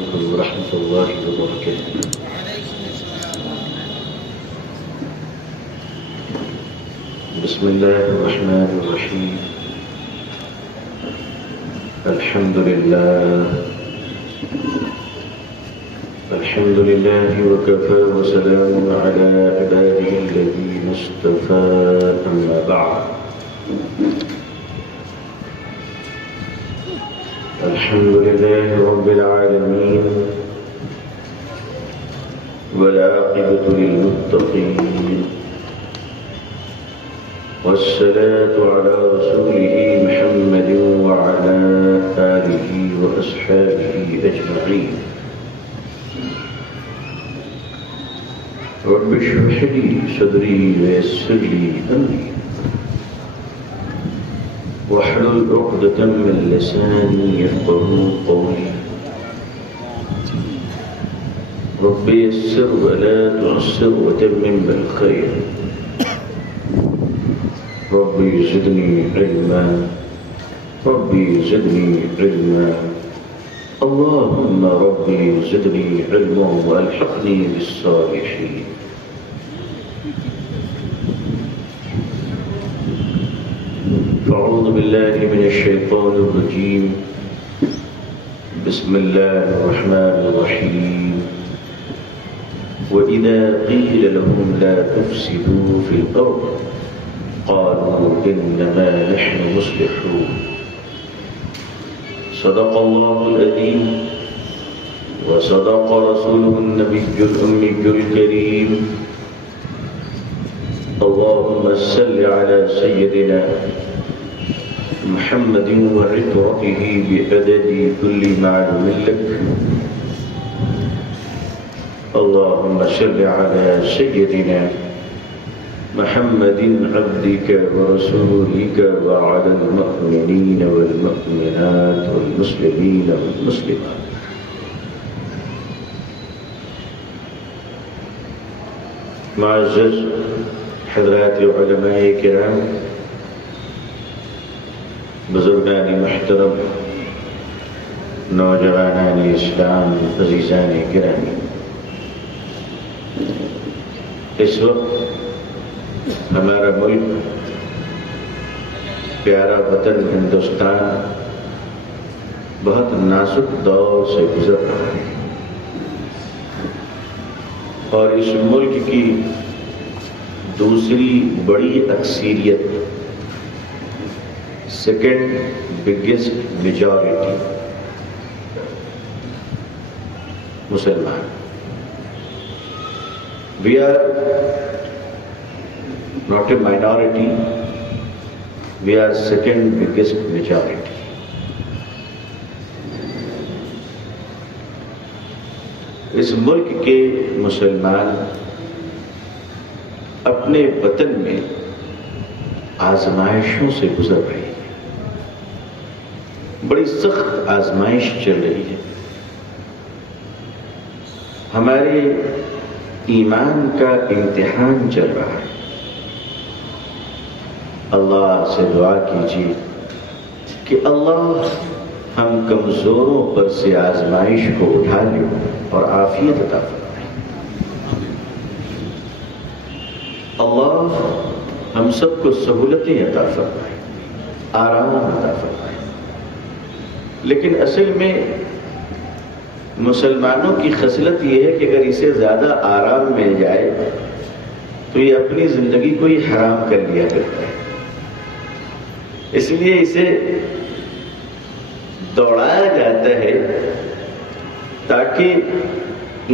علیکم ورحمۃ اللہ وبرکاتہ۔ بسم اللہ الرحمن الرحیم۔ الحمد للہ وکفى وسلام على عباده الذین اصطفى، اما بعد۔ الحمد لله رب العالمين والعاقبة للمتقين، والصلاة على رسوله محمد وعلى آله وأصحابه أجمعين۔ رب اشرح لي صدري ويسر لي أمري واحلل عقدة من لساني يفقهوا قولي، رب يسر ولا تعسر وتمم بالخير، ربي زدني علما، ربي زدني علما، اللهم ربي زدني علما والحقني بالصالحين۔ أعوذ بالله من الشيطان الرجيم، بسم الله الرحمن الرحيم۔ وإذا قيل لهم لا تفسدوا في الأرض قالوا إنما نحن مصلحون۔ صدق الله العظيم وصدق رسوله النبي الأمي الكريم۔ اللهم صل على سيدنا محمد وعترته بعدد كل معلوم لك۔ اللهم صل على سيدنا محمد عبدك ورسولك وعلى المؤمنين والمؤمنات والمسلمين والمسلمات۔ معزز حضرات علماء کرام، بزرگان محترم، نوجوانان اسلام، عزیزان گرامی، اس وقت ہمارا ملک، پیارا وطن ہندوستان بہت نازک دور سے گزر رہا ہے، اور اس ملک کی دوسری بڑی اکثریت، سیکنڈ بگیسٹ میجورٹی، مسلمان۔ We are not a minority, we are second biggest majority۔ اس ملک کے مسلمان اپنے وطن میں آزمائشوں سے گزر رہے ہیں، بڑی سخت آزمائش چل رہی ہے۔ ہمارے ایمان کا امتحان چل رہا ہے۔ اللہ سے دعا کیجیے کہ اللہ ہم کمزوروں پر سے آزمائش کو اٹھا لے اور عافیت عطا فرمائے۔ اللہ ہم سب کو سہولتیں عطا فرمائے، آرام عطا فرمائے۔ لیکن اصل میں مسلمانوں کی خصلت یہ ہے کہ اگر اسے زیادہ آرام مل جائے تو یہ اپنی زندگی کو ہی حرام کر لیا کرتا ہے، اس لیے اسے دوڑایا جاتا ہے تاکہ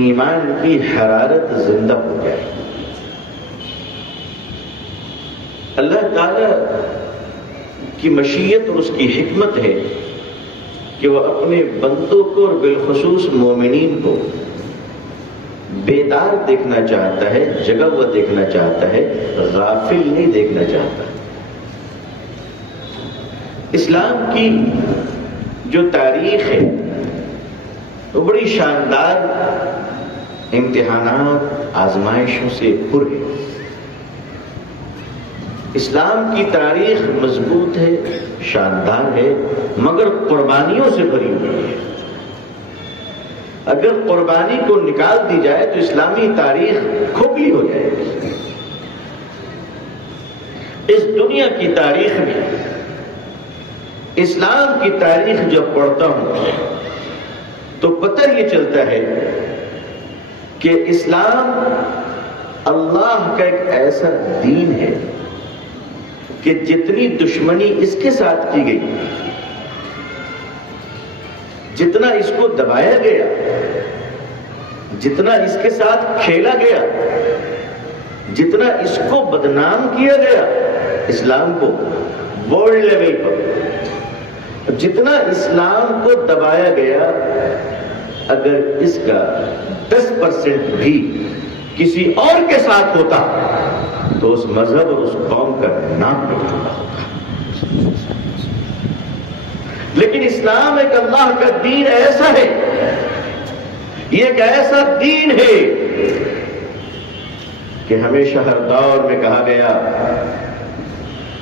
ایمان کی حرارت زندہ ہو جائے۔ اللہ تعالیٰ کی مشیت اور اس کی حکمت ہے کہ وہ اپنے بندوں کو اور بالخصوص مومنین کو بیدار دیکھنا چاہتا ہے، جگا ہوا دیکھنا چاہتا ہے، غافل نہیں دیکھنا چاہتا۔ اسلام کی جو تاریخ ہے وہ بڑی شاندار امتحانات، آزمائشوں سے پر ہے۔ اسلام کی تاریخ مضبوط ہے، شاندار ہے، مگر قربانیوں سے بھری ہوئی ہے۔ اگر قربانی کو نکال دی جائے تو اسلامی تاریخ کھوکھلی ہو جائے گی. اس دنیا کی تاریخ میں اسلام کی تاریخ جب پڑھتا ہوں تو پتہ یہ چلتا ہے کہ اسلام اللہ کا ایک ایسا دین ہے کہ جتنی دشمنی اس کے ساتھ کی گئی، جتنا اس کو دبایا گیا، جتنا اس کے ساتھ کھیلا گیا، جتنا اس کو بدنام کیا گیا، اسلام کو ورلڈ لیول پر جتنا اسلام کو دبایا گیا، اگر اس کا 10% بھی کسی اور کے ساتھ ہوتا تو اس مذہب اور اس قوم کا نام ٹوٹ چکا ہوتا. لیکن اسلام ایک اللہ کا دین ایسا ہے، یہ ایک ایسا دین ہے کہ ہمیشہ ہر دور میں کہا گیا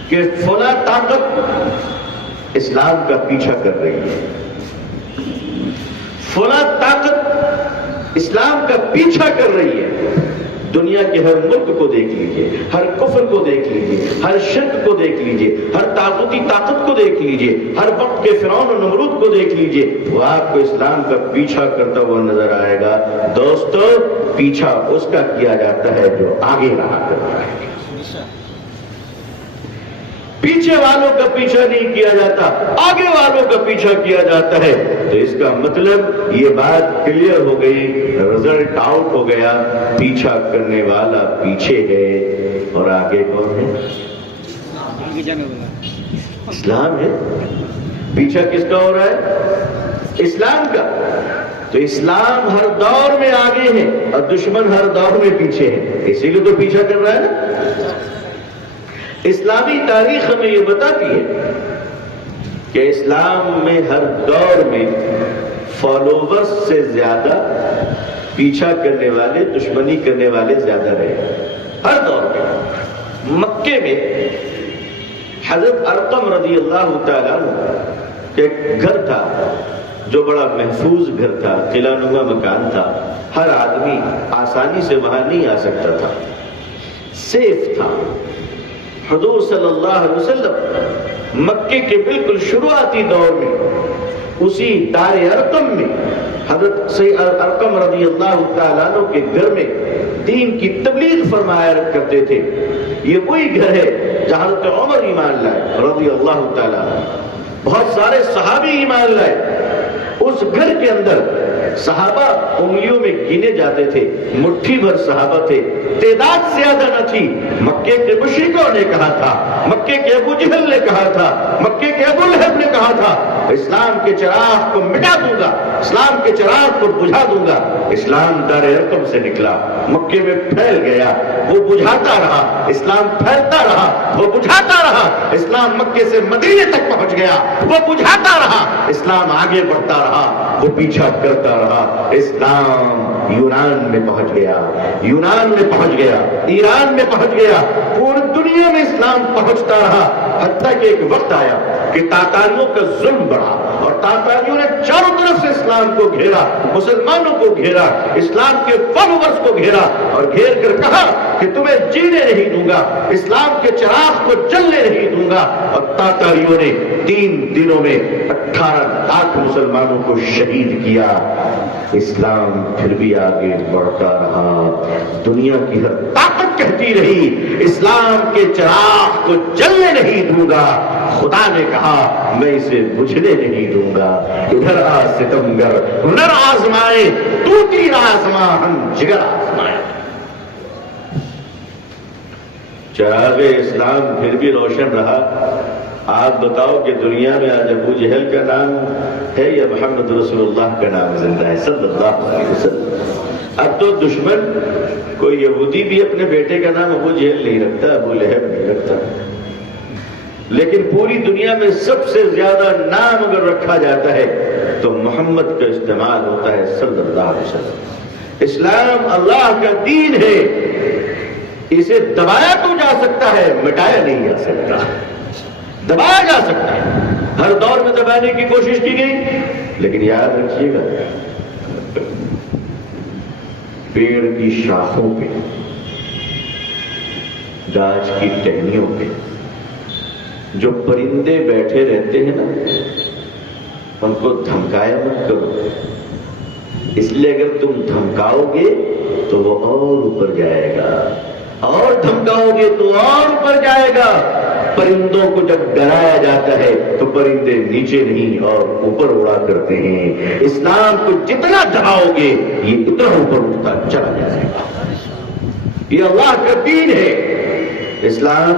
کہ فلاں طاقت اسلام کا پیچھا کر رہی ہے، فلاں طاقت اسلام کا پیچھا کر رہی ہے. دنیا کے ہر ملک کو دیکھ لیجئے، ہر کفر کو دیکھ لیجئے، ہر شرک کو دیکھ لیجئے، ہر طاغوتی طاقت کو دیکھ لیجئے، ہر وقت کے فرعون و نمرود کو دیکھ لیجئے، وہ آپ کو اسلام کا پیچھا کرتا ہوا نظر آئے گا. دوستو، پیچھا اس کا کیا جاتا ہے جو آگے رہا کرتا ہے، پیچھے والوں کا پیچھا نہیں کیا جاتا، آگے والوں کا پیچھا کیا جاتا ہے. تو اس کا مطلب یہ بات کلیئر ہو گئی، رزلٹ آؤٹ ہو گیا، پیچھا کرنے والا پیچھے ہے اور آگے کون ہے؟ اسلام ہے. پیچھا کس کا ہو رہا ہے؟ اسلام کا. تو اسلام ہر دور میں آگے ہے اور دشمن ہر دور میں پیچھے ہے، اسی لیے تو پیچھا کر رہا ہے نا. اسلامی تاریخ ہمیں یہ بتاتی ہے کہ اسلام میں ہر دور میں فالوورز سے زیادہ پیچھا کرنے والے، دشمنی کرنے والے زیادہ رہے. ہر دور میں مکے میں حضرت ارقم رضی اللہ تعالیٰ عنہ ایک گھر تھا جو بڑا محفوظ گھر تھا، قلعہ نما مکان تھا، ہر آدمی آسانی سے وہاں نہیں آ سکتا تھا، سیف تھا. حضور صلی اللہ علیہ وسلم مکے کے بالکل شروعاتی دور میں اسی دار ارقم میں حضرت سید ارقم رضی اللہ تعالیٰ عنہ کے گھر میں دین کی تبلیغ فرمایا کرتے تھے. یہ وہی گھر ہے جہاں حضرت عمر ایمان لائے رضی اللہ تعالیٰ عنہ، بہت سارے صحابی ایمان لائے. اس گھر کے اندر صحابہ انگلیوں میں گنے جاتے تھے، مٹھی بھر صحابہ تھے، تعداد زیادہ نہ تھی. مکے کے مشرکوں نے کہا تھا، مکے کے ابو جہل نے کہا تھا، مکے کے ابو لہب نے کہا تھا اسلام کے چراغ کو مٹا دوں گا، اسلام کے چراغ کو بجھا دوں گا. اسلام دار ارقم سے نکلا، مکے میں پھیل گیا، وہ بجھاتا رہا، اسلام پھیلتا رہا، وہ بجھاتا رہا. اسلام مکے سے مدینے تک پہنچ گیا، وہ بجھاتا رہا. اسلام آگے بڑھتا رہا، وہ پیچھا کرتا رہا. اسلام یونان میں پہنچ گیا، یونان میں پہنچ گیا، ایران میں پہنچ گیا، پوری دنیا میں اسلام پہنچتا رہا. حتیٰ کہ ایک وقت آیا کہ تاتاریوں کا ظلم بڑھا اور تاتاریوں نے چاروں طرف سے اسلام کو گھیرا، مسلمانوں کو گھیرا، اسلام کے فالوورز کو گھیرا اور گھیر کر کہا کہ تمہیں جینے نہیں دوں گا، اسلام کے چراغ کو جلنے نہیں دوں گا. اور تاتاریوں نے 3 دنوں میں 18 لاکھ مسلمانوں کو شہید کیا. اسلام پھر بھی آگے بڑھتا رہا. دنیا کی ہر طاقت کہتی رہی اسلام کے چراغ کو جلنے نہیں دوں گا. خدا نے کہا میں اسے بجھنے نہیں دوں گا. ادھر آ ستمگر ہنر آزمائے، تو تیر آزما ہم جگر آزمائے. چراغ اسلام پھر بھی روشن رہا. آپ بتاؤ کہ دنیا میں آج ابو جہل کا نام ہے یا محمد رسول اللہ کا نام زندہ ہے صلی اللہ علیہ وسلم؟ اب تو دشمن کوئی یہودی بھی اپنے بیٹے کا نام ابو جہل نہیں رکھتا، ابو لہب نہیں رکھتا. لیکن پوری دنیا میں سب سے زیادہ نام اگر رکھا جاتا ہے تو محمد کا استعمال ہوتا ہے صلی اللہ علیہ وسلم. اسلام اللہ کا دین ہے، اسے دبایا تو جا سکتا ہے، مٹایا نہیں جا سکتا. دبایا جا سکتا ہے، ہر دور میں دبانے کی کوشش کی گئی، لیکن یاد رکھیے گا پیڑ کی شاخوں پہ، گاچھ کی ٹہنیوں پہ جو پرندے بیٹھے رہتے ہیں نا، ان کو دھمکایا مت کرو، اس لیے اگر تم دھمکاؤ گے تو وہ اور اوپر جائے گا، اور دھمکاؤ گے تو اور اوپر جائے گا۔ پرندوں کو جب ڈرایا جاتا ہے تو پرندے نیچے نہیں اور اوپر اڑا کرتے ہیں۔ اسلام کو جتنا دباؤ گے یہ اتنا اوپر اٹھتا چلا جائے گا۔ یہ اللہ کا دین ہے۔ اسلام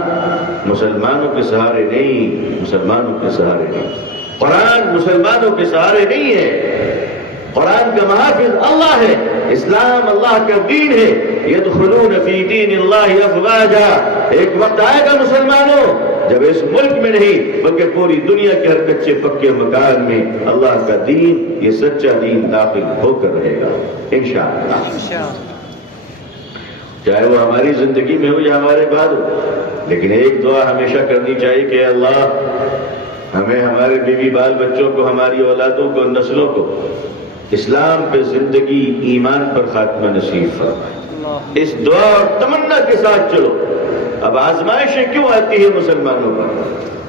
مسلمانوں کے سہارے نہیں، مسلمانوں کے سہارے نہیں۔ قرآن مسلمانوں کے سہارے نہیں ہے، قرآن کا محافظ اللہ ہے، اسلام اللہ کا دین ہے۔ يدخلون فی دین اللہ افواجا، ایک وقت آئے گا مسلمانوں جب اس ملک میں نہیں بلکہ پوری دنیا کے ہر کچے پکے مکان میں اللہ کا دین، یہ سچا دین داخل ہو کر رہے گا انشاءاللہ، چاہے وہ ہماری زندگی میں ہو یا ہمارے بعد ہو۔ لیکن ایک دعا ہمیشہ کرنی چاہیے کہ اللہ ہمیں، ہمارے بیوی بال بچوں کو، ہماری اولادوں کو، نسلوں کو اسلام پہ زندگی، ایمان پر خاتمہ نصیب فرمائے۔ اس دعا اور تمنا کے ساتھ چلو۔ اب آزمائشیں کیوں آتی ہیں مسلمانوں پر؟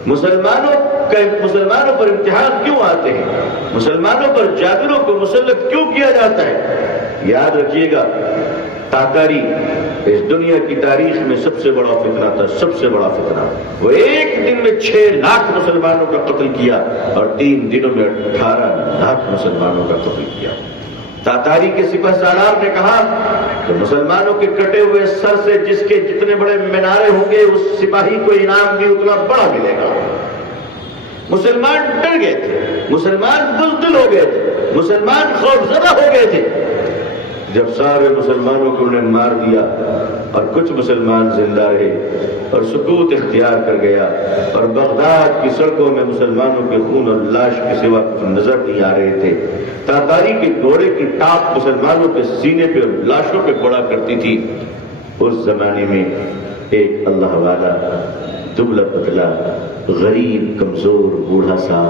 مسلمانوں پر امتحان کیوں آتے ہیں؟ مسلمانوں پر جابروں کو مسلط کیوں کیا جاتا ہے؟ یاد رکھیے گا، تاتاری اس دنیا کی تاریخ میں سب سے بڑا فتنہ تھا، سب سے بڑا فتنہ۔ وہ ایک دن میں 6 لاکھ مسلمانوں کا قتل کیا اور 3 دنوں میں 18 لاکھ مسلمانوں کا قتل کیا۔ تاتاری کے سپہ سالار نے کہا کہ مسلمانوں کے کٹے ہوئے سر سے جس کے جتنے بڑے مینارے ہوں گے اس سپاہی کو انعام بھی اتنا بڑا ملے گا۔ مسلمان ڈر گئے تھے، مسلمان بزدل ہو گئے تھے، مسلمان خوفزدہ ہو گئے تھے۔ جب سارے مسلمانوں کو انہیں مار دیا اور کچھ مسلمان زندہ رہے اور سکوت اختیار کر گیا، اور بغداد کی سڑکوں میں مسلمانوں کے خون اور لاش کے سوا کچھ نظر نہیں آ رہے تھے، تاتاری کے گھوڑے کی ٹاپ مسلمانوں کے سینے پہ اور لاشوں پہ پڑا کرتی تھی، اس زمانے میں ایک اللہ والا، دبلا پتلا، غریب، کمزور، بوڑھا سا،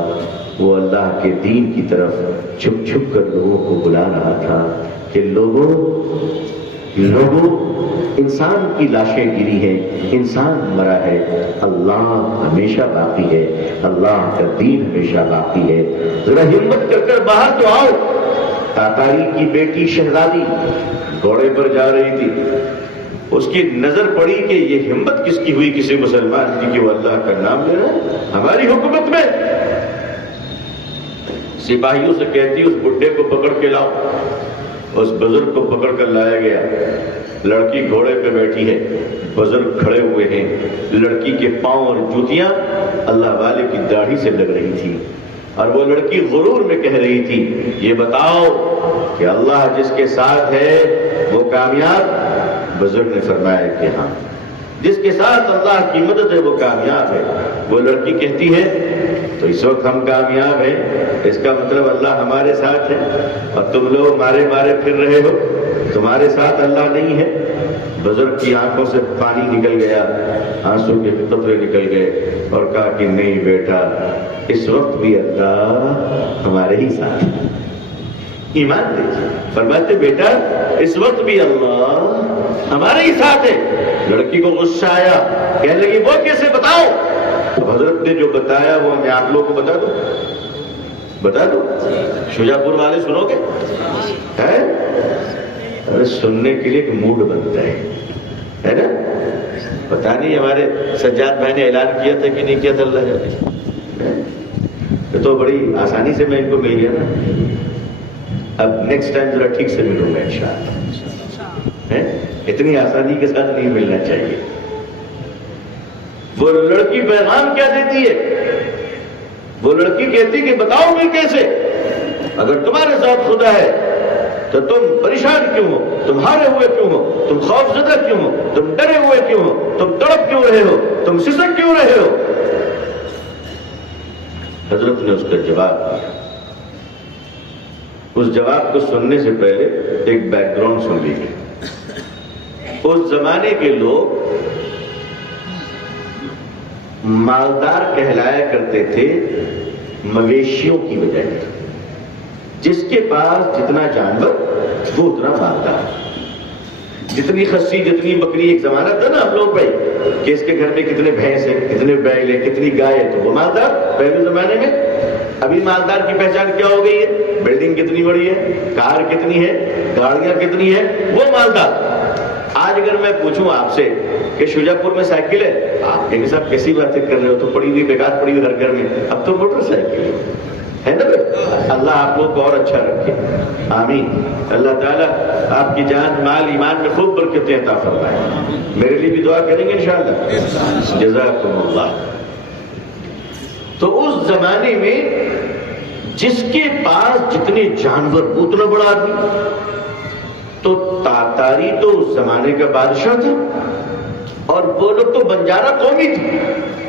وہ اللہ کے دین کی طرف چھپ چھپ کر لوگوں کو بلا رہا تھا کہ لوگوں انسان کی لاشیں گری ہیں، انسان مرا ہے، اللہ ہمیشہ باقی ہے، اللہ کا دین ہمیشہ باقی ہے، ذرا ہمت کر کر باہر تو آؤ۔ تاتاری کی بیٹی شہزادی گھوڑے پر جا رہی تھی، اس کی نظر پڑی کہ یہ ہمت کس کی ہوئی کسی مسلمان کی کہ وہ اللہ کا نام لے رہا ہے ہماری حکومت میں۔ سپاہیوں سے کہتی اس بڈھے کو پکڑ کے لاؤ۔ اس بزرگ کو پکڑ کر لایا گیا، لڑکی گھوڑے پہ بیٹھی ہے، بزرگ کھڑے ہوئے ہیں، لڑکی کے پاؤں اور جوتیاں اللہ والے کی داڑھی سے لگ رہی تھی، اور وہ لڑکی غرور میں کہہ رہی تھی یہ بتاؤ کہ اللہ جس کے ساتھ ہے وہ کامیاب؟ بزرگ نے فرمایا کہ ہاں، جس کے ساتھ اللہ کی مدد ہے وہ کامیاب ہے۔ وہ لڑکی کہتی ہے تو اس وقت ہم کامیاب ہیں، اس کا مطلب اللہ ہمارے ساتھ ہے، اور تم لوگ مارے پھر رہے ہو، تمہارے ساتھ اللہ نہیں ہے۔ بزرگ کی آنکھوں سے پانی نکل گیا، آنسو کے قطرے نکل گئے، اور کہا کہ نہیں بیٹا، اس وقت بھی اللہ ہمارے ہی ساتھ ہے۔ ایمان دیجیے، فرماتے بیٹا اس وقت بھی اللہ ہمارے ہی ساتھ ہے۔ لڑکی کو غصہ آیا، کہنے لگی وہ کیسے، بتاؤ۔ تو حضرت نے جو بتایا وہ میں آپ لوگوں کو بتا دوں؟ شجاع پور والے سنو گے؟ ارے سننے کے لیے ایک موڈ بنتا ہے نا؟ پتہ نہیں ہمارے سجاد بھائی نے اعلان کیا تھا کہ نہیں کیا تھا، اللہ جانے، تو بڑی آسانی سے میں ان کو مل گیا نا۔ اب نیکسٹ ٹائم ذرا ٹھیک سے ملوں گا انشاءاللہ، اتنی آسانی کے ساتھ نہیں ملنا چاہیے۔ وہ لڑکی پیغام کیا دیتی ہے؟ وہ لڑکی کہتی کہ بتاؤ گے کیسے؟ اگر تمہارے ساتھ خدا ہے تو تم پریشان کیوں ہو، تم ہارے ہوئے کیوں ہو، تم خوف زدہ کیوں ہو، تم ڈرے ہوئے کیوں ہو، تم تڑپ کیوں رہے ہو، تم سسک کیوں رہے ہو؟ حضرت نے اس کا جواب دیا۔ اس جواب کو سننے سے پہلے ایک بیک گراؤنڈ سن لیجیے۔ اس زمانے کے لوگ مالدار کہلایا کرتے تھے مویشیوں کی وجہ سے۔ جس کے پاس جتنا جانور وہ اتنا مالدار. جتنی خسی جتنی بکری، ایک زمانہ تھا نا ہم لوگ بھائی کہ اس کے گھر میں کتنے بھینس ہیں، کتنے بیل ہیں، کتنی گائے ہے، تو وہ مالدار پہلے زمانے میں. ابھی مالدار کی پہچان کیا ہو گئی ہے؟ بلڈنگ کتنی بڑی ہے، کار کتنی ہے، گاڑیاں کتنی ہیں، وہ مالدار. آج اگر میں پوچھوں آپ سے کہ شجاع پور میں سائیکل ہے، آپ کہیں صاحب کیسی باتیں کر رہے ہو، تو پڑی ہوئی بیکار پڑی ہوئی ہر گھر میں. اب تو موٹر سائیکل ہے نا بھائی. اللہ آپ لوگ کو اور اچھا رکھے، آمین. اللہ تعالیٰ آپ کی جان مال ایمان میں خوب برکتیں عطا فرمائے. میرے لیے بھی دعا کریں گے انشاءاللہ. جزاکم اللہ. تو اس زمانے میں جس کے پاس جتنے جانور اتنا بڑا آدمی. تو تاتاری تو اس زمانے کا بادشاہ تھا اور وہ لوگ تو بنجارہ قومی تھی،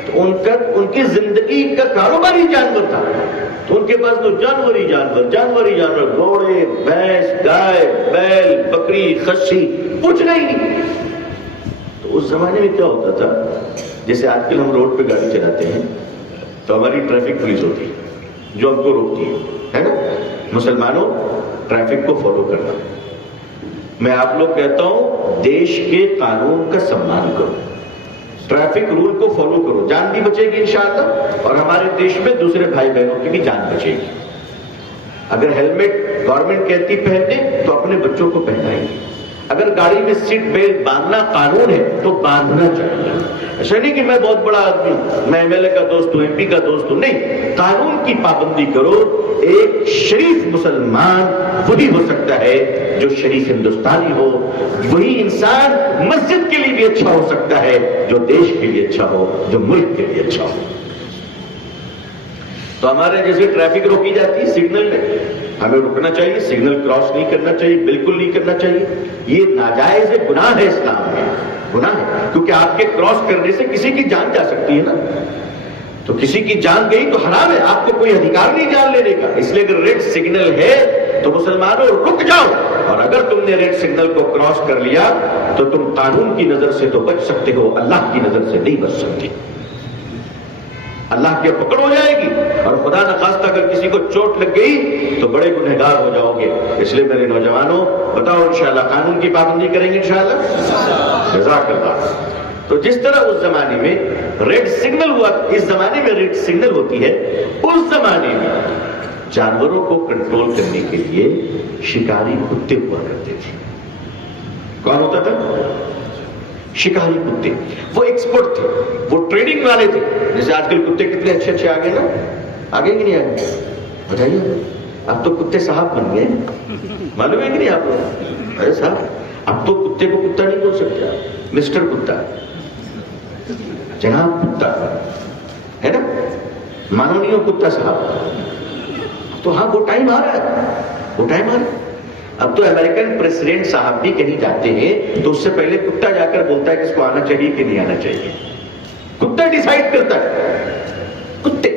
تو ان کی زندگی کا کاروباری جانور تھا. تو ان کے پاس تو جانوری جانور گھوڑے، بھینس، گائے، بیل، بکری، خسی، کچھ نہیں. تو اس زمانے میں کیا ہوتا تھا، جیسے آج کل ہم روڈ پہ گاڑی چلاتے ہیں تو ہماری ٹریفک پولیس ہوتی ہے جو ہم کو روکتی ہے نا. مسلمانوں ٹریفک کو فالو کرنا. میں آپ لوگ کہتا ہوں دیش کے قانون کا سمان کرو، ٹریفک رول کو فالو کرو، جان بھی بچے گی انشاءاللہ، اور ہمارے دیش میں دوسرے بھائی بہنوں کی بھی جان بچے گی. اگر ہیلمٹ گورنمنٹ کہتی پہننے تو اپنے بچوں کو پہنائیں گے. اگر گاڑی میں سیٹ بیلٹ باندھنا قانون ہے تو باندھنا چاہیے. ایسا نہیں کہ میں بہت بڑا آدمی ہوں، میں ایم ایل اے کا دوست ہوں، ایم پی کا دوست ہوں، نہیں. قانون کی پابندی کرو. ایک شریف مسلمان وہی ہو سکتا ہے جو شریف ہندوستانی ہو. وہی انسان مسجد کے لیے بھی اچھا ہو سکتا ہے جو دیش کے لیے اچھا ہو، جو ملک کے لیے اچھا ہو. تو ہمارے جیسے ٹریفک روکی جاتی ہے سگنل میں، ہمیں رکنا چاہیے، سگنل کراس نہیں کرنا چاہیے، بالکل نہیں کرنا چاہیے. یہ ناجائز گناہ ہے، اسلام میں گناہ ہے، کیونکہ آپ کے کراس کرنے سے کسی کی جان جا سکتی ہے نا. تو کسی کی جان گئی تو حرام ہے، آپ کو کوئی ادھیکار نہیں جان لینے کا. اس لیے اگر ریڈ سگنل ہے تو مسلمانوں رک جاؤ. اور اگر تم نے ریڈ سگنل کو کراس کر لیا تو تم قانون کی نظر سے تو بچ سکتے ہو، اللہ کی نظر سے نہیں بچ سکتے. اللہ کی پکڑ ہو جائے گی، اور خدا نخواستہ اگر کسی کو چوٹ لگ گئی تو بڑے گنہگار ہو جاؤ گے. اس لیے میرے نوجوانوں بتاؤ انشاءاللہ قانون کی پابندی کریں گے انشاءاللہ. جزاک اللہ. تو جس طرح اس زمانے میں ریڈ سگنل ہوا، اس زمانے میں ریڈ سگنل ہوتی ہے، اس زمانے میں جانوروں کو کنٹرول کرنے کے لیے شکاری کتے ہوا کرتے تھے. کون ہوتا تھا؟ شکاری کتے. وہ ایکسپرٹ تھے، وہ ٹریڈنگ والے تھے. جیسے آج کل کتے کتنے اچھے اچھے آگے نا، آگے کہ نہیں آگے بتائیے. اب تو کتے صاحب بن گئے، معلوم ہے کہ نہیں آپ لوگ؟ ارے صاحب اب تو کتے کو کتا نہیں بول سکتے آپ، مسٹر کتا، جناب کتا ہے نا، مانونیہ کتا صاحب. تو ہاں وہ ٹائم آ رہا ہے، وہ ٹائم آ رہا ہے. اب تو امریکن پریزیڈنٹ صاحب بھی کہیں جاتے ہیں تو اس سے پہلے کتا جا کر بولتا ہے کہ اس کو آنا چاہیے کہ نہیں آنا چاہیے. کتا ڈیسائیڈ کرتا ہے. کتے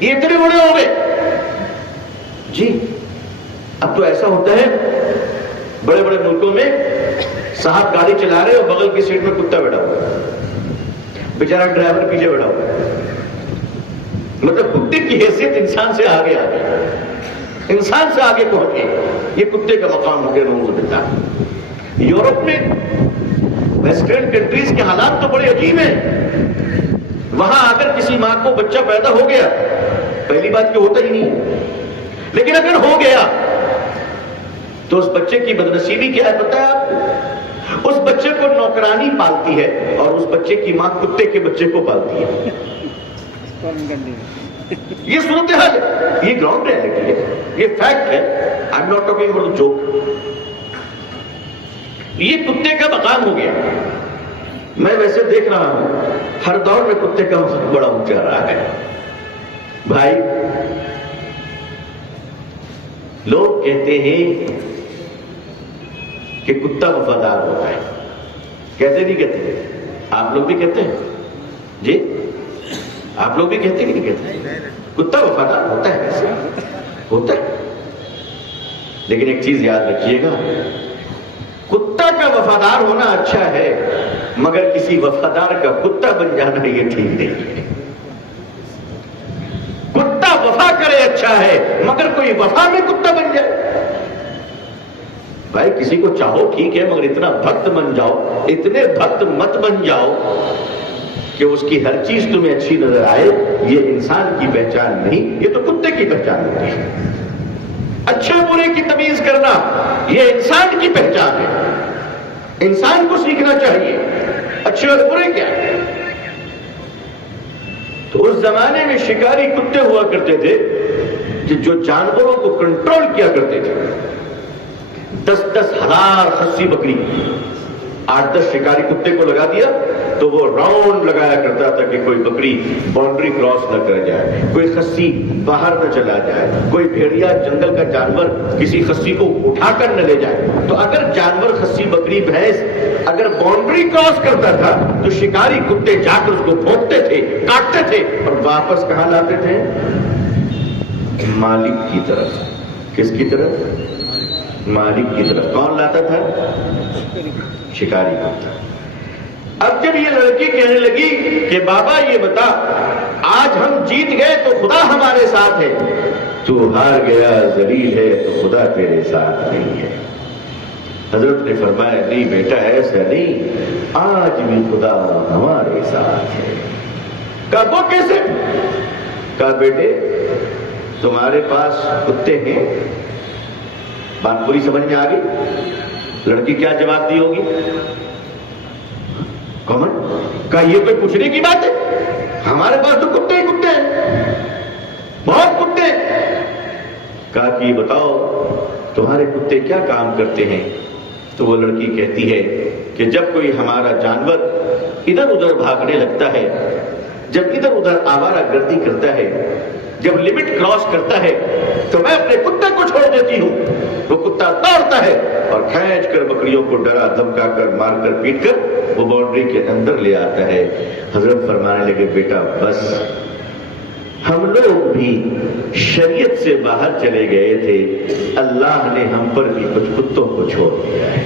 یہ اتنے بڑے ہو گئے جی. اب تو ایسا ہوتا ہے بڑے بڑے ملکوں میں صاحب گاڑی چلا رہے اور بغل کی سیٹ میں کتا بیٹھا ہوا ہے، بیچارہ ڈرائیور پیچھے بیٹھا ہوا ہے. مطلب کتے کی حیثیت انسان سے آگے آ گئی، انسان سے آگے پہنچ گئی. یہ کتے کا مقام ہو گیا نعوذ باللہ. یورپ میں ویسٹرن کنٹریز کے حالات تو بڑے عجیب ہیں. وہاں اگر کسی ماں کو بچہ پیدا ہو گیا، پہلی بات کہ ہوتا ہی نہیں ہے، لیکن اگر ہو گیا تو اس بچے کی بدنصیبی کیا ہے پتہ ہے آپ کو؟ اس بچے کو نوکرانی پالتی ہے اور اس بچے کی ماں کتے کے بچے کو پالتی ہے. یہ صورتحال ہے، یہ گراؤنڈ ریالٹی ہے، یہ فیکٹ ہے. I am not talking about joke. یہ کتے کا مقام ہو گیا. میں ویسے دیکھ رہا ہوں ہر دور میں کتے کا مقام بڑا اونچا رہا ہے. بھائی لوگ کہتے ہیں کہ کتا وفادار ہوتا ہے، کہتے نہیں کہتے؟ آپ لوگ بھی کہتے ہیں جی؟ آپ لوگ بھی کہتے نہیں کہتے؟ کتا وفادار ہوتا ہے، ویسے ہوتا ہے. لیکن ایک چیز یاد رکھیے گا، کتا کا وفادار ہونا اچھا ہے مگر کسی وفادار کا کتا بن جانا یہ ٹھیک نہیں ہے. کتا وفا کرے اچھا ہے، مگر کوئی وفا میں کتا بن جائے۔ بھائی کسی کو چاہو ٹھیک ہے، مگر اتنا بھکت بن جاؤ، اتنے بھکت مت بن جاؤ کہ اس کی ہر چیز تمہیں اچھی نظر آئے۔ یہ انسان کی پہچان نہیں، یہ تو کتے کی پہچان ہوتی ہے۔ اچھے برے کی تمیز کرنا یہ انسان کی پہچان ہے، انسان کو سیکھنا چاہیے اچھے اور برے کیا ہے۔ تو اس زمانے میں شکاری کتے ہوا کرتے تھے جو جانوروں کو کنٹرول کیا کرتے تھے۔ 10-10 ہزار خصی بکری 8-10 شکاری کتے کو لگا دیا تو وہ راؤنڈ لگایا کرتا تھا کہ کوئی بکری باؤنڈری کراس نہ کر جائے، کوئی خصی باہر نہ چلا جائے، کوئی بھیڑیا جنگل کا جانور کسی خصی کو اٹھا کر نہ لے جائے۔ تو اگر جانور خصی بکری بھینس اگر باؤنڈری کراس کرتا تھا تو شکاری کتے جا کر اس کو بھونکتے تھے، کاٹتے تھے اور واپس کہاں لاتے تھے؟ مالک کی طرف۔ کس کی طرف؟ مالک کی طرف۔ کون لاتا تھا؟ شکاری کتا۔ اب جب یہ لڑکی کہنے لگی کہ بابا یہ بتا آج ہم جیت گئے تو خدا ہمارے ساتھ ہے، تو ہار گیا ذلیل ہے تو خدا تیرے ساتھ نہیں ہے۔ حضرت نے فرمایا نہیں بیٹا ایسا نہیں، آج بھی خدا ہمارے ساتھ ہے۔ کہا وہ کیسے؟ کہا بیٹے تمہارے پاس کتے ہیں، بات پوری سمجھ میں آ گئی؟ لڑکی کیا جواب دی ہوگی؟ کون؟ کہا یہ کوئی پوچھنے کی بات ہے؟ ہمارے پاس تو کتے ہی کتے ہیں، بہت کتے ہیں۔ کہا کہ بتاؤ تمہارے کتے کیا کام کرتے ہیں؟ تو وہ لڑکی کہتی ہے کہ جب کوئی ہمارا جانور ادھر ادھر بھاگنے لگتا ہے، جب ادھر ادھر آوارہ گردی کرتا ہے، جب لمٹ کراس کرتا ہے تو میں اپنے کتے کو چھوڑ دیتی ہوں، وہ کتا دوڑتا ہے اور کھینچ کر بکریوں کو ڈرا دھمکا کر مار کر پیٹ کر وہ باؤنڈری کے اندر لے آتا ہے۔ حضرت فرمانے لگے بیٹا بس ہم لوگ بھی شریعت سے باہر چلے گئے تھے، اللہ نے ہم پر بھی کچھ کتوں کو چھوڑ دیا ہے۔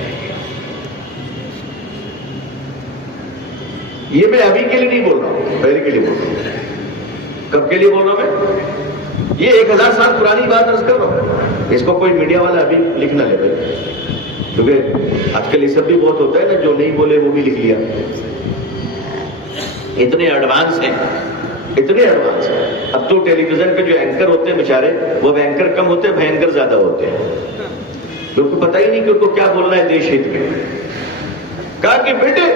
یہ میں ابھی کے لیے نہیں بول رہا ہوں، پہلے کے لیے بول رہا ہوں۔ کب کے لیے بول رہا ہوں میں؟ یہ 1000 سال پرانی بات عرض کر رہا ہوں، اس کو کوئی میڈیا والا ابھی لکھ نہ لے بھائی، کیونکہ آج کل یہ سب بھی بہت ہوتا ہے نا، جو نہیں بولے وہ بھی لکھ لیا۔ اتنے ایڈوانس ہیں، اتنے ایڈوانس ہیں۔ اب تو ٹیلی ویژن کے جو اینکر ہوتے ہیں بیچارے، وہ اینکر کم ہوتے ہیں، بھینکر زیادہ ہوتے ہیں، لوگوں کو پتہ ہی نہیں کہ ان کو کیا بولنا ہے دیش ہت میں۔ کہا کہ بیٹے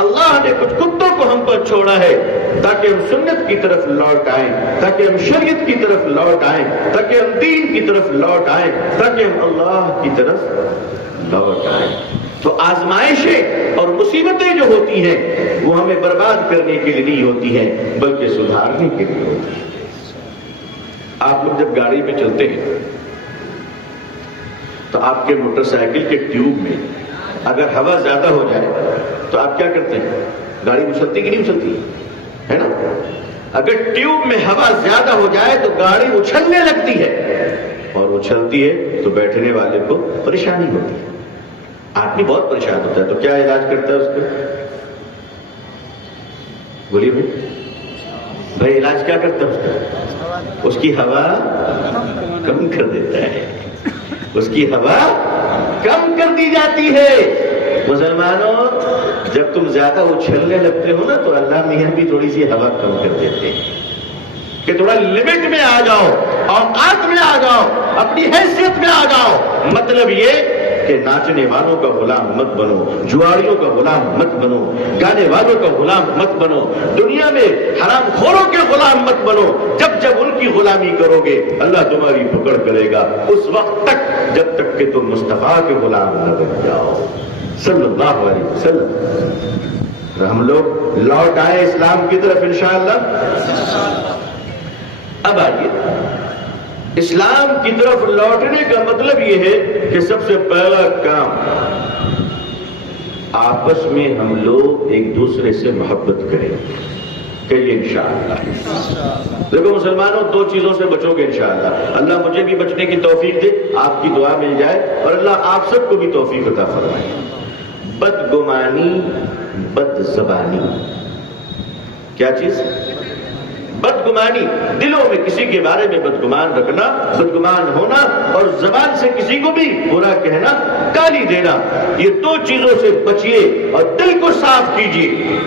اللہ نے کچھ کتوں کو ہم پر چھوڑا ہے تاکہ ہم سنت کی طرف لوٹ آئیں، تاکہ ہم شریعت کی طرف لوٹ آئیں، تاکہ ہم دین کی طرف لوٹ آئیں، تاکہ ہم اللہ کی طرف لوٹ آئیں۔ تو آزمائشیں اور مصیبتیں جو ہوتی ہیں وہ ہمیں برباد کرنے کے لیے نہیں ہوتی ہیں بلکہ سدھارنے کے لیے ہوتی ہیں۔ آپ لوگ جب گاڑی میں چلتے ہیں تو آپ کے موٹر سائیکل کے ٹیوب میں اگر ہوا زیادہ ہو جائے تو آپ کیا کرتے ہیں؟ گاڑی اچھلتی کہ نہیں اچھلتی ہے نا؟ اگر ٹیوب میں ہوا زیادہ ہو جائے تو گاڑی اچھلنے لگتی ہے، اور اچھلتی ہے تو بیٹھنے والے کو پریشانی ہوتی ہے، آدمی بہت پریشان ہوتا ہے۔ تو کیا علاج کرتا ہے اس کا؟ بولیے بھائی علاج کیا کرتا ہے اس کا؟ اس کی ہوا کم کر دیتا ہے، اس کی ہوا کم کر دی جاتی ہے۔ مسلمانوں جب تم زیادہ اچھلنے لگتے ہو نا تو اللہ میاں بھی تھوڑی سی ہوا کم کر دیتے ہیں کہ تھوڑا لمٹ میں آ جاؤ، اوقات میں آ جاؤ، اپنی حیثیت میں آ جاؤ۔ مطلب یہ کہ ناچنے والوں کا غلام مت بنو، جواڑیوں کا غلام مت بنو، گانے والوں کا غلام مت بنو، دنیا میں حرام خوروں کے غلام مت بنو۔ جب جب ان کی غلامی کرو گے اللہ تمہاری پکڑ کرے گا، اس وقت تک جب تک کہ تم مصطفیٰ کے غلام نہ بن جاؤ صلی اللہ علیہ وسلم۔ ہم لوگ لوٹ آئے اسلام کی طرف انشاءاللہ۔ اب آئیے، اسلام کی طرف لوٹنے کا مطلب یہ ہے کہ سب سے پہلا کام آپس میں ہم لوگ ایک دوسرے سے محبت کریں، کہیے انشاءاللہ۔ دیکھو مسلمانوں، دو چیزوں سے بچو گے انشاءاللہ۔ اللہ مجھے بھی بچنے کی توفیق دے، آپ کی دعا مل جائے، اور اللہ آپ سب کو بھی توفیق عطا فرمائے۔ بدگمانی، بد زبانی، کیا چیز؟ بدگمانی، دلوں میں کسی کے بارے میں بدگمان رکھنا، بدگمان ہونا اور زبان سے کسی کو بھی برا کہنا، گالی دینا، یہ دو چیزوں سے بچیے اور دل کو صاف کیجیے،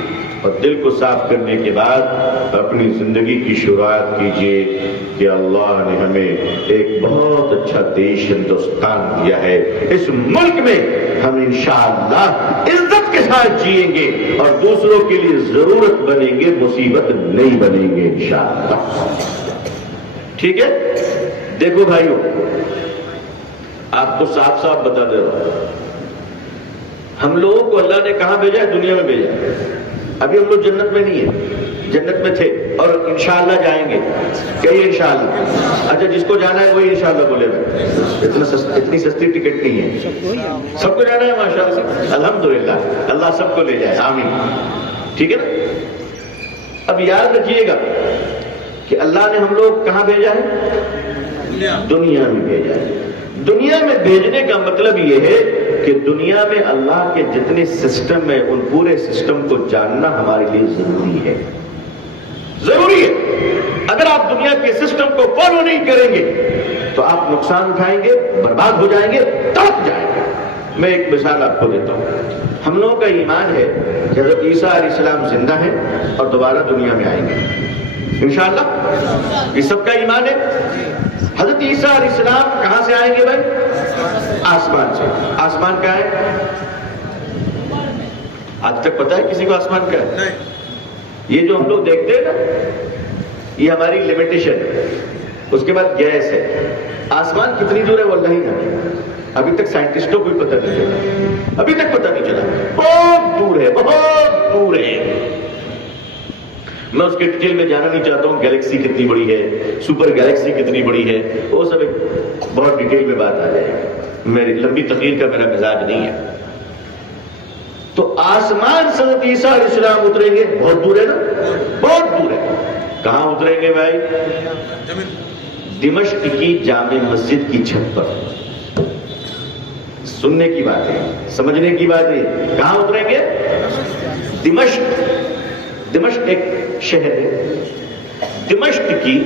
اور دل کو صاف کرنے کے بعد اپنی زندگی کی شروعات کیجیے کہ اللہ نے ہمیں ایک بہت اچھا دیش ہندوستان دیا ہے، اس ملک میں ہم انشاءاللہ عزت کے ساتھ جئیں گے اور دوسروں کے لیے ضرورت بنیں گے، مصیبت نہیں بنیں گے انشاءاللہ۔ ٹھیک ہے؟ دیکھو بھائیو، آپ کو صاف صاف بتا دے رہا ہوں، ہم لوگوں کو اللہ نے کہاں بھیجا ہے؟ دنیا میں بھیجا ہے۔ ابھی ہم لوگ جنت میں نہیں ہیں، جنت میں تھے اور انشاءاللہ جائیں گے۔ کہیے انشاءاللہ۔ اچھا، جس کو جانا ہے وہی انشاءاللہ بولے گا، اتنی سستی ٹکٹ نہیں ہے، سب کو جانا ہے ماشاءاللہ، الحمدللہ، اللہ سب کو لے جائے، آمین۔ ٹھیک ہے نا؟ اب یاد رکھیے گا کہ اللہ نے ہم لوگ کہاں بھیجا ہے؟ دنیا میں بھیجا ہے۔ دنیا میں بھیجنے کا مطلب یہ ہے کہ دنیا میں اللہ کے جتنے سسٹم ہیں ان پورے سسٹم کو جاننا ہمارے لیے ضروری ہے، ضروری ہے۔ اگر آپ دنیا کے سسٹم کو فالو نہیں کریں گے تو آپ نقصان اٹھائیں گے، برباد ہو جائیں گے، تڑپ جائیں گے۔ میں ایک مثال آپ کو دیتا ہوں۔ ہم لوگوں کا ایمان ہے کہ حضرت عیسیٰ علیہ السلام زندہ ہیں اور دوبارہ دنیا میں آئیں گے انشاءاللہ، یہ سب کا ایمان ہے۔ حضرت عیسیٰ علیہ السلام کہاں سے آئیں گے بھائی؟ آسمان سے۔ آسمان کیا ہے؟ آج تک پتا ہے کسی کو آسمان کیا ہے؟ یہ جو ہم لوگ دیکھتے ہیں نا، یہ ہماری لمیٹیشن ہے، اس کے بعد گیس ہے۔ آسمان کتنی دور ہے وہ اللہ ہی جانے، ابھی تک سائنٹسٹوں کو پتہ نہیں چلا، ابھی تک پتہ نہیں چلا، بہت دور ہے، بہت دور ہے۔ میں اس کے ڈیٹیل میں جانا نہیں چاہتا ہوں، گیلیکسی کتنی بڑی ہے، سپر گیلیکسی کتنی بڑی ہے، وہ سب ایک بہت ڈیٹیل میں بات آ جائے گی، میری لمبی تقریر کا میرا مزاج نہیں ہے۔ تو آسمان سے حضرت عیسیٰ علیہ السلام اتریں گے، بہت دور ہے نا، بہت دور ہے۔ کہاں اتریں گے بھائی؟ دمشق کی جامع مسجد کی چھت پر۔ سننے کی بات ہے، سمجھنے کی بات ہے۔ کہاں اتریں گے؟ دمشق۔ دمشق ایک شہر ہے، دمشق کی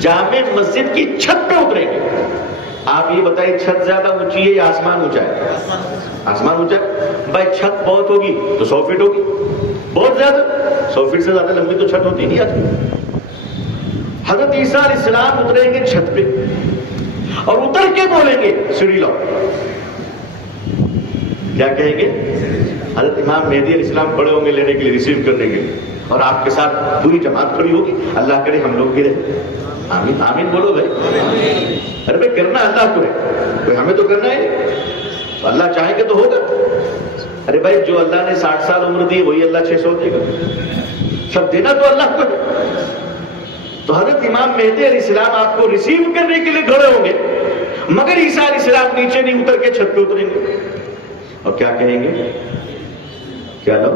جامع مسجد کی چھت پہ اتریں گے۔ آپ یہ بتائیں، چھت زیادہ اونچی ہے یا آسمان اونچا ہے؟ آسمان اونچا ہے بھائی۔ چھت بہت ہوگی تو 100 فٹ ہوگی، بہت زیادہ 100 فٹ سے زیادہ لمبی تو چھت ہوتی نہیں آتی۔ حضرت عیسیٰ علیہ السلام اتریں گے چھت پہ اور اتر کے بولیں گے سیڑھی لاؤ۔ کیا کہیں گے؟ حضرت امام مہدی علیہ السلام کھڑے ہوں گے لینے کے لیے، ریسیو کرنے کے لیے، اور آپ کے ساتھ پوری جماعت کھڑی ہوگی۔ اللہ کرے ہم لوگ بھی رہے، آمین آمین بولو بھائی۔ ارے بھائی کرنا اللہ کو ہے، کوئی ہمیں تو کرنا ہے، تو اللہ چاہیں گے تو ہوگا۔ ارے بھائی جو اللہ نے 60 سال عمر دی وہی اللہ 600 دے گا، سب دینا تو اللہ کو ہے۔ تو حضرت امام مہدی علیہ السلام آپ کو ریسیو کرنے کے لیے کھڑے ہوں گے، مگر عیسیٰ علیہ السلام نیچے نہیں اتر کے چھت پہ اتریں گے اور کیا کہیں گے؟ کیا لو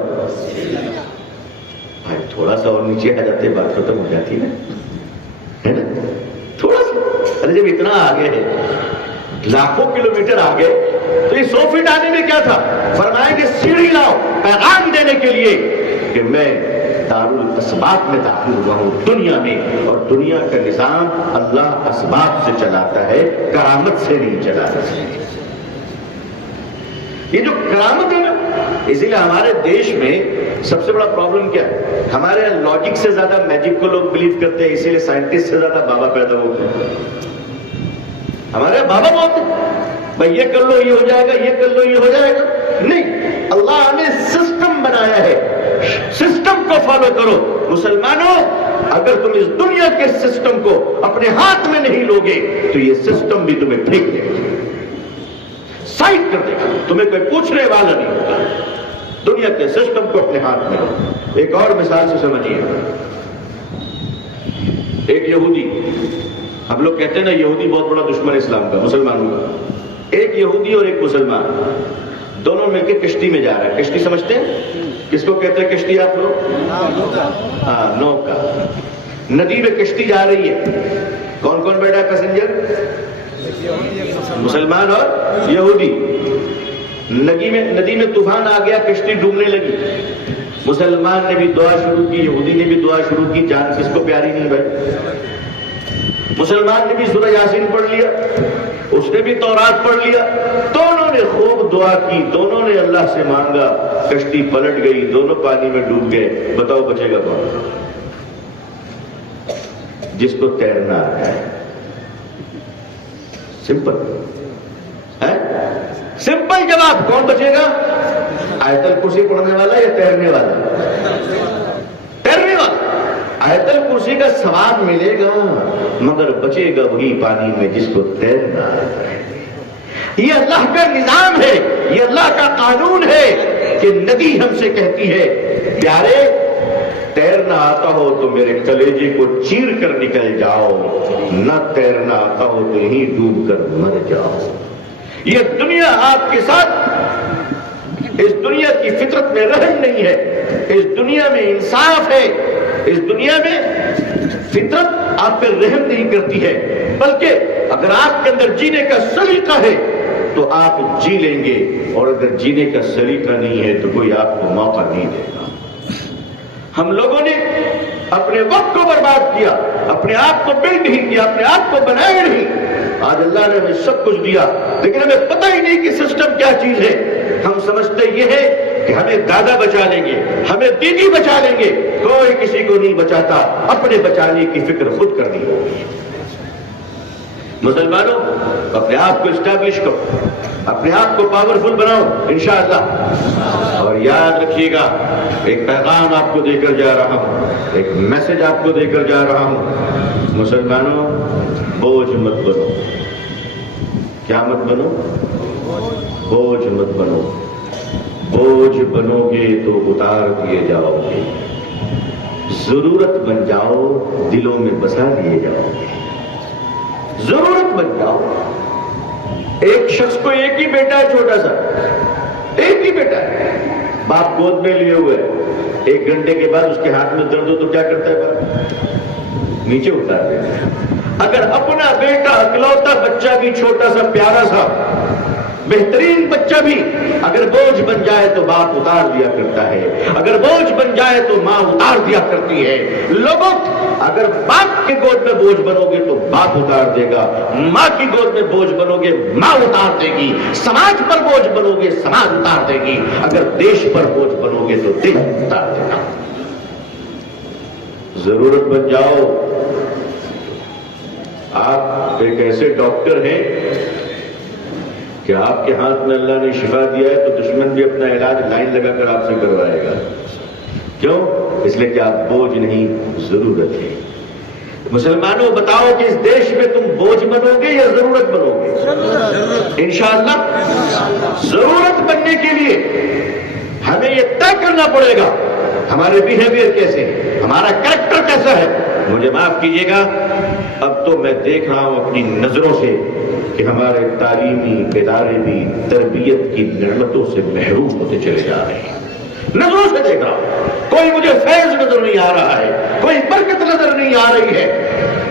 بھائی تھوڑا سا اور نیچے آ جاتے بات ختم ہو جاتی ہے نا، تھوڑا سا۔ ارے جب اتنا آگے ہے، لاکھوں کلومیٹر آگے، تو یہ 100 فٹ آنے میں کیا تھا؟ فرمائیں گے سیڑھی لاؤ، پیغام دینے کے لیے کہ میں دارالاسباب میں داخل ہوا ہوں دنیا میں، اور دنیا کا نظام اللہ اسباب سے چلاتا ہے، کرامت سے نہیں چلاتا۔ یہ جو کرامت ہے نا، اسی لیے ہمارے دیش میں سب سے بڑا پرابلم کیا ہے؟ ہمارے یہاں لاجک سے زیادہ میجک کو لوگ بلیو کرتے ہیں، اسی لیے سائنٹسٹ سے زیادہ بابا پیدا ہوتے ہیں۔ ہمارے یہاں بابا بولتے ہیں بھائی یہ کر لو یہ ہو جائے گا، یہ کر لو یہ ہو جائے گا۔ نہیں، اللہ نے سسٹم بنایا ہے، سسٹم کو فالو کرو۔ مسلمانوں، اگر تم اس دنیا کے سسٹم کو اپنے ہاتھ میں نہیں لوگے تو یہ سسٹم بھی تمہیں پھینک دے گا، سائڈ کر دے گا، تمہیں کوئی پوچھنے والا نہیں ہوگا۔ دنیا کے سسٹم کو اپنے ہاتھ میں لو۔ ایک اور مثال سے سمجھیے، ایک یہودی، ہم لوگ کہتے ہیں نا یہودی بہت بڑا دشمن اسلام کا، مسلمانوں کا۔ ایک یہودی اور ایک مسلمان دونوں مل کے کشتی میں جا رہے ہیں۔ کشتی سمجھتے ہیں کس کو کہتے ہیں کشتی آپ لوگ؟ ہاں، نوکا۔ ندی میں کشتی جا رہی ہے، کون کون بیٹھا ہے پیسنجر؟ مسلمان اور یہودی۔ ندی میں طوفان آ گیا، کشتی ڈوبنے لگی، مسلمان نے بھی دعا شروع کی، یہودی نے بھی دعا شروع کی، جان کس کو پیاری نہیں بھائی؟ مسلمان نے بھی سورہ یاسین پڑھ لیا، اس نے بھی تورات پڑھ لیا، دونوں نے خوب دعا کی، دونوں نے اللہ سے مانگا، کشتی پلٹ گئی، دونوں پانی میں ڈوب گئے، بتاؤ بچے گا کون؟ جس کو تیرنا ہے۔ سمپل ہے، سمپل جواب، کون بچے گا؟ آیت الکرسی پڑھنے والا یا تیرنے والا؟ تیرنے والا۔ آیت الکرسی کا ثواب ملے گا مگر بچے گا وہی پانی میں جس کو تیرنا ہے۔ یہ اللہ کا نظام ہے، یہ اللہ کا قانون ہے کہ ندی ہم سے کہتی ہے پیارے تیرنا آتا ہو تو میرے کلیجے کو چیر کر نکل جاؤ، نہ تیرنا آتا ہو تو یہیں ڈوب کر مر جاؤ۔ یہ دنیا آپ کے ساتھ، اس دنیا کی فطرت میں رحم نہیں ہے، اس دنیا میں انصاف ہے، اس دنیا میں فطرت آپ پہ رحم نہیں کرتی ہے، بلکہ اگر آپ کے اندر جینے کا سلیقہ ہے تو آپ جی لیں گے، اور اگر جینے کا سلیقہ نہیں ہے تو کوئی آپ کو موقع نہیں دے گا۔ ہم لوگوں نے اپنے وقت کو برباد کیا، اپنے آپ کو بلڈ نہیں کیا، اپنے آپ کو بنایا نہیں۔ آج اللہ نے ہمیں سب کچھ دیا لیکن ہمیں پتہ ہی نہیں کہ سسٹم کیا چیز ہے۔ ہم سمجھتے یہ ہے کہ ہمیں دادا بچا لیں گے، ہمیں دیدی بچا لیں گے، کوئی کسی کو نہیں بچاتا، اپنے بچانے کی فکر خود کرنی ہوگی۔ مسلمانوں اپنے آپ کو اسٹیبلش کرو، اپنے آپ کو پاورفل بناؤ انشاءاللہ، اور یاد رکھیے گا ایک پیغام آپ کو دے کر جا رہا ہوں، ایک میسج آپ کو دے کر جا رہا ہوں۔ مسلمانوں بوجھ مت بنو، کیا مت بنو؟ بوجھ مت بنو۔ بوجھ بنو گے تو اتار دیے جاؤ گے، ضرورت بن جاؤ دلوں میں بسا لیے جاؤ گے۔ ضرورت بن جاؤ۔ ایک شخص کو ایک ہی بیٹا ہے، چھوٹا سا ایک ہی بیٹا ہے، باپ گود میں لیے ہوئے، ایک گھنٹے کے بعد اس کے ہاتھ میں درد ہو تو کیا کرتا ہے باپ؟ نیچے اتار دیتا ہے۔ اگر اپنا بیٹا اکلوتا بچہ بھی چھوٹا سا پیارا سا بہترین بچہ بھی اگر بوجھ بن جائے تو باپ اتار دیا کرتا ہے، اگر بوجھ بن جائے تو ماں اتار دیا کرتی ہے۔ لوگوں اگر باپ کے گود میں بوجھ بنو گے تو باپ اتار دے گا، ماں کی گود میں بوجھ بنو گے ماں اتار دے گی، سماج پر بوجھ بنو گے سماج اتار دے گی، اگر دیش پر بوجھ بنو گے تو دیش اتار دے گا۔ ضرورت بن جاؤ۔ آپ ایک ایسے ڈاکٹر ہیں کہ آپ کے ہاتھ میں اللہ نے شفا دیا ہے تو دشمن بھی اپنا علاج لائن لگا کر آپ سے کروائے گا۔ کیوں؟ اس لیے کہ آپ بوجھ نہیں، ضرورت ہے۔ مسلمانوں بتاؤ کہ اس دیش میں تم بوجھ بنو گے یا ضرورت بنو گے؟ انشاءاللہ ضرورت بننے کے لیے ہمیں یہ طے کرنا پڑے گا ہمارے بیہیویئر کیسے ہے، ہمارا کریکٹر کیسا ہے۔ مجھے معاف کیجیے گا، اب تو میں دیکھ رہا ہوں اپنی نظروں سے کہ ہمارے تعلیمی ادارے بھی تربیت کی نعمتوں سے محروم ہوتے چلے جا رہے ہیں۔ نظروں سے دیکھ رہا ہوں، کوئی مجھے فیض نظر نہیں آ رہا ہے، کوئی برکت نظر نہیں آ رہی ہے۔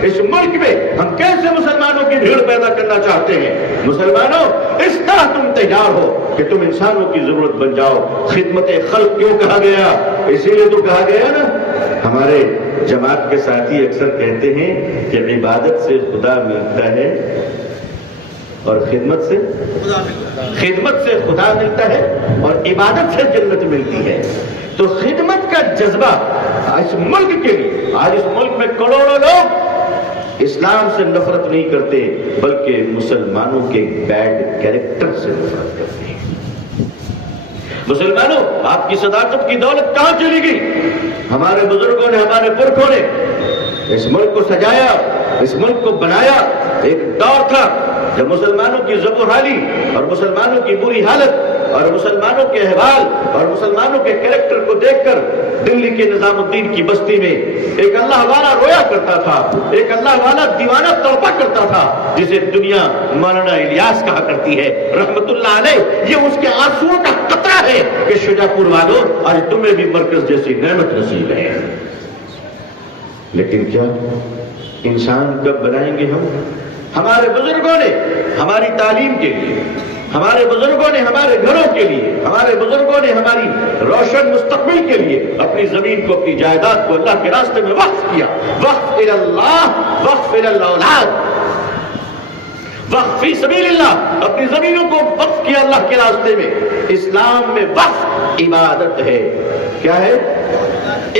اس ملک میں ہم کیسے مسلمانوں کی بھیڑ پیدا کرنا چاہتے ہیں؟ مسلمانوں اس طرح تم تیار ہو کہ تم انسانوں کی ضرورت بن جاؤ۔ خدمت خلق کیوں کہا گیا؟ اسی لیے تو کہا گیا نا، ہمارے جماعت کے ساتھی اکثر کہتے ہیں کہ عبادت سے خدا ملتا ہے اور خدمت سے خدا ملتا ہے اور عبادت سے جنت ملتی ہے۔ تو خدمت کا جذبہ اس ملک کے لیے، آج اس ملک میں کروڑوں لوگ اسلام سے نفرت نہیں کرتے بلکہ مسلمانوں کے بیڈ کیریکٹر سے نفرت کرتے ہیں۔ مسلمانوں آپ کی صداقت کی دولت کہاں چلی گئی؟ ہمارے بزرگوں نے، ہمارے پرکھوں نے اس ملک کو سجایا، اس ملک کو بنایا۔ ایک دور تھا جب مسلمانوں کی زب و حالی اور مسلمانوں کی بری حالت اور مسلمانوں کے احوال اور مسلمانوں کے کریکٹر کو دیکھ کر دلی کے نظام الدین کی بستی میں ایک اللہ والا رویا کرتا تھا، ایک اللہ والا دیوانہ تڑپا کرتا تھا، جسے دنیا مولانا الیاس کہا کرتی ہے رحمت اللہ علیہ۔ یہ اس کے آنسوؤں کا قطرہ ہے کہ شجاع پور والوں آج تمہیں بھی مرکز جیسی نعمت نصیب ہے۔ لیکن کیا انسان کب بنائیں گے ہم؟ ہمارے بزرگوں نے ہماری تعلیم کے لیے، ہمارے بزرگوں نے ہمارے گھروں کے لیے، ہمارے بزرگوں نے ہماری روشن مستقبل کے لیے اپنی زمین کو، اپنی جائیداد کو اللہ کے راستے میں وقف کیا. وقف الی اللہ، وقف الی الاولاد، وقف فی سبیل اللہ، اپنی زمینوں کو وقف کیا اللہ کے راستے میں. اسلام میں وقف عبادت ہے. کیا ہے؟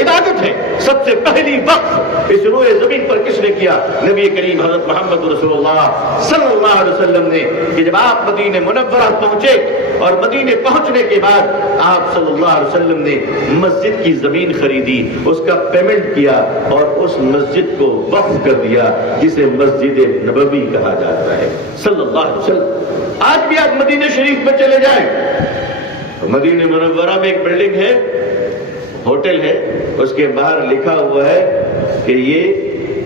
عبادت ہے. سب سے پہلی وقف اس روئے زمین پر کس نے کیا؟ نبی کریم حضرت محمد رسول اللہ صلی اللہ علیہ وسلم نے. کہ جب آپ مدینہ منورہ پہنچے اور مدینے پہنچنے کے بعد آپ صلی اللہ علیہ وسلم نے مسجد کی زمین خریدی، اس کا پیمنٹ کیا اور اس مسجد کو وقف کر دیا جسے مسجد نبوی کہا جاتا ہے صلی اللہ علیہ وسلم. آج بھی آپ مدینہ شریف میں چلے جائیں، مدینہ منورہ میں ایک بلڈنگ ہے، ہوٹل ہے، اس کے باہر لکھا ہوا ہے کہ یہ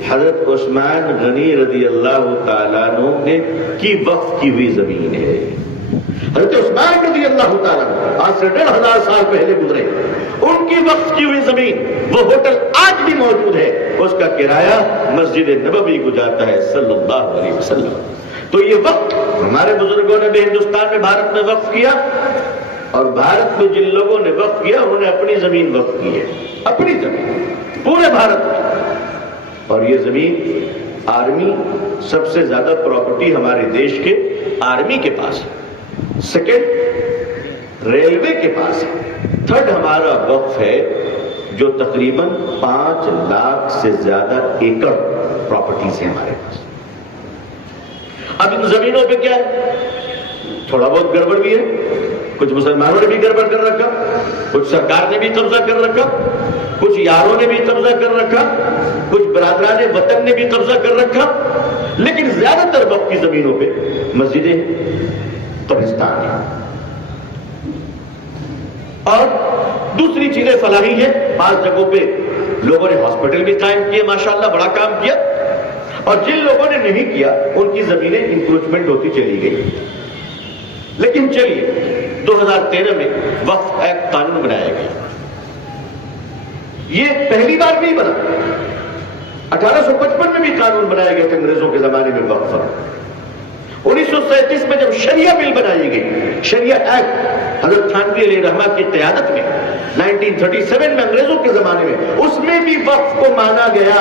حضرت عثمان غنی رضی اللہ تعالیٰ عنہ نے کی وقف کی ہوئی زمین ہے. حضرت عثمان رضی اللہ تعالیٰ عنہ آج سے 1500 سال پہلے گزرے، ان کی وقف کی ہوئی زمین، وہ ہوٹل آج بھی موجود ہے، اس کا کرایہ مسجد نبوی کو جاتا ہے صلی اللہ علیہ وسلم. تو یہ وقت ہمارے بزرگوں نے بھی ہندوستان میں، بھارت میں وقف کیا، اور بھارت میں جن لوگوں نے وقف کیا انہوں نے اپنی زمین وقف کی ہے، اپنی زمین پورے بھارت میں. اور یہ زمین آرمی، سب سے زیادہ پراپرٹی ہمارے دیش کے آرمی کے پاس ہے، سیکنڈ ریلوے کے پاس ہے، تھرڈ ہمارا وقف ہے جو تقریباً 5 لاکھ سے زیادہ ایکڑ پراپرٹیز ہیں ہمارے پاس. اب ان زمینوں پہ کیا ہے؟ تھوڑا بہت گڑبڑ بھی ہے، کچھ مسلمانوں نے بھی گڑبڑ کر رکھا، کچھ سرکار نے بھی قبضہ کر رکھا، کچھ یاروں نے بھی قبضہ کر رکھا، کچھ برادران وطن نے بھی قبضہ کر رکھا. لیکن زیادہ تر وقت کی زمینوں پہ مسجدیں، قبرستان ہیں اور دوسری چیزیں فلاحی ہیں. 5 جگہوں پہ لوگوں نے ہاسپٹل بھی قائم کیے، ماشاءاللہ بڑا کام کیا. اور جن لوگوں نے نہیں کیا ان کی زمینیں انکروچمنٹ ہوتی چلی گئی. لیکن چلیے 2013 میں وقف ایکٹ قانون بنایا گیا. یہ پہلی بار نہیں بنا، 1855 میں بھی قانون بنایا گیا تھا انگریزوں کے زمانے میں وقف. 1937 میں جب شریعہ بل بنائی گئی، شریعہ ایکٹ حضرت تھانوی علیہ رحمہ کی قیادت میں 1937 میں انگریزوں کے زمانے میں، اس میں بھی وقف کو مانا گیا.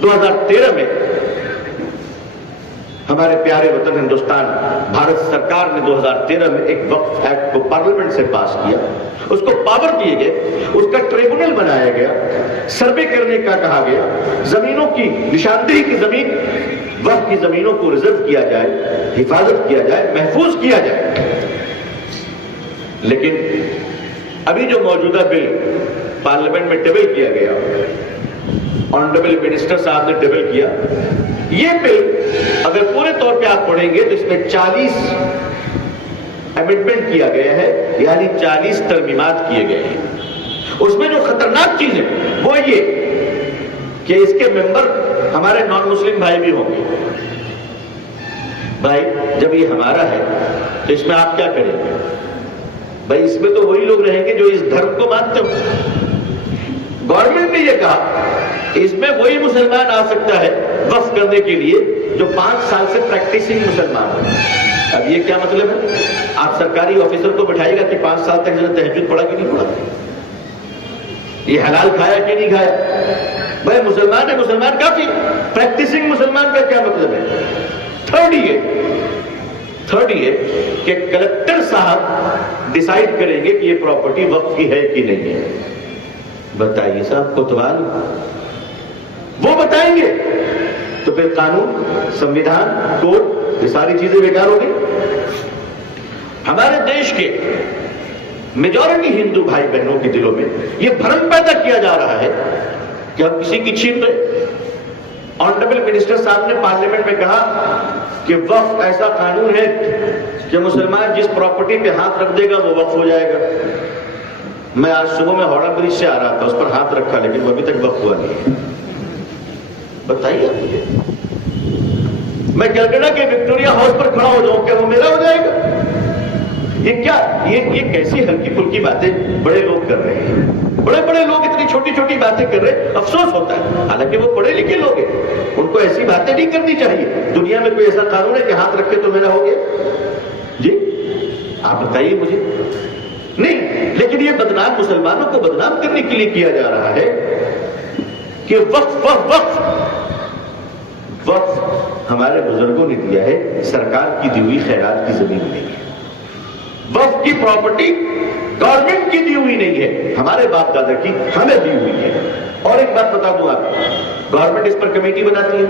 2013 میں ہمارے پیارے وطن ہندوستان، بھارت سرکار نے 2013 میں ایک وقف ایکٹ کو پارلیمنٹ سے پاس کیا. اس کو پاور دیے گئے، اس کا ٹریبونل بنایا گیا، سروے کرنے کا کہا گیا، زمینوں کی نشاندہی کی زمین، وقف کی زمینوں کو ریزرو کیا جائے، حفاظت کیا جائے، محفوظ کیا جائے. لیکن ابھی جو موجودہ بل پارلیمنٹ میں ٹیبل کیا گیا، آنریبل منسٹر صاحب نے ٹیبل کیا، یہ بل اگر پورے طور پہ آپ پڑھیں گے تو اس میں 40 امینڈمنٹ کیا گیا ہے، یعنی 40 ترمیمات کیے گئے ہیں. اس میں جو خطرناک چیز ہے وہ یہ کہ اس کے ممبر ہمارے نان مسلم بھائی بھی ہوں گے. بھائی جب یہ ہمارا ہے تو اس میں آپ کیا کریں گے؟ بھائی اس میں تو وہی لوگ رہیں گے جو اس دھرم کو مانتے ہو. گورنمنٹ نے یہ کہا اس میں وہی مسلمان آ سکتا ہے وقف کرنے کے لیے جو 5 سال سے پریکٹسنگ مسلمان ہو. اب یہ کیا مطلب ہے؟ آپ سرکاری آفیسر کو بٹھائے گا کہ 5 سال تک تہجد پڑھا کہ نہیں پڑھا، یہ حلال کھایا کہ نہیں کھایا. بھائی مسلمان ہے، مسلمان کافی. پریکٹسنگ مسلمان کا کیا مطلب ہے؟ تھرڈ یہ کہ کلکٹر صاحب ڈیسائیڈ کریں گے کہ یہ پراپرٹی وقف کی ہے کہ نہیں ہے. بتائیے صاحب کوتوال، وہ بتائیں گے تو پھر قانون، سمویدھان، کوڈ، یہ ساری چیزیں بیکار ہو گئی. ہمارے دیش کے میجورٹی ہندو بھائی بہنوں کے دلوں میں یہ بھرم پیدا کیا جا رہا ہے کہ ہم کسی کی چھین رہے. آنریبل منسٹر صاحب نے پارلیمنٹ میں کہا کہ وقف ایسا قانون ہے کہ مسلمان جس پراپرٹی پہ ہاتھ رکھ دے گا وہ وقف ہو جائے گا. میں آج صبح میں ہاوڑا برج سے آ رہا تھا، اس پر ہاتھ رکھا لیکن وہ ابھی تک وقف ہوا نہیں. بتائیے آپ مجھے، میں کلکتہ کے وکٹوریا ہاؤس پر کھڑا ہو جاؤں، کیا وہ میرا ہو جائے گا؟ یہ کیا، یہ کیسی ہلکی پھلکی باتیں بڑے لوگ کر رہے ہیں. بڑے بڑے لوگ اتنی چھوٹی چھوٹی باتیں کر رہے ہیں. افسوس ہوتا ہے، حالانکہ وہ پڑھے لکھے لوگ ہیں، ان کو ایسی باتیں نہیں کرنی چاہیے. دنیا میں کوئی ایسا قانون ہے کہ ہاتھ رکھے تو میرا ہو گیا؟ جی آپ بتائیے مجھے. نہیں، لیکن یہ بدنام مسلمانوں کو بدنام کرنے کے لیے کیا جا رہا ہے کہ وقف ہمارے بزرگوں نے دیا ہے، سرکار کی دی ہوئی خیرات کی زمین نہیں ہے، وقف کی پراپرٹی گورنمنٹ کی دی ہوئی نہیں ہے، ہمارے باپ دادا کی ہمیں دی ہوئی ہے۔ اور ایک بات بتا دوں آپ کو، گورنمنٹ اس پر کمیٹی بناتی ہے،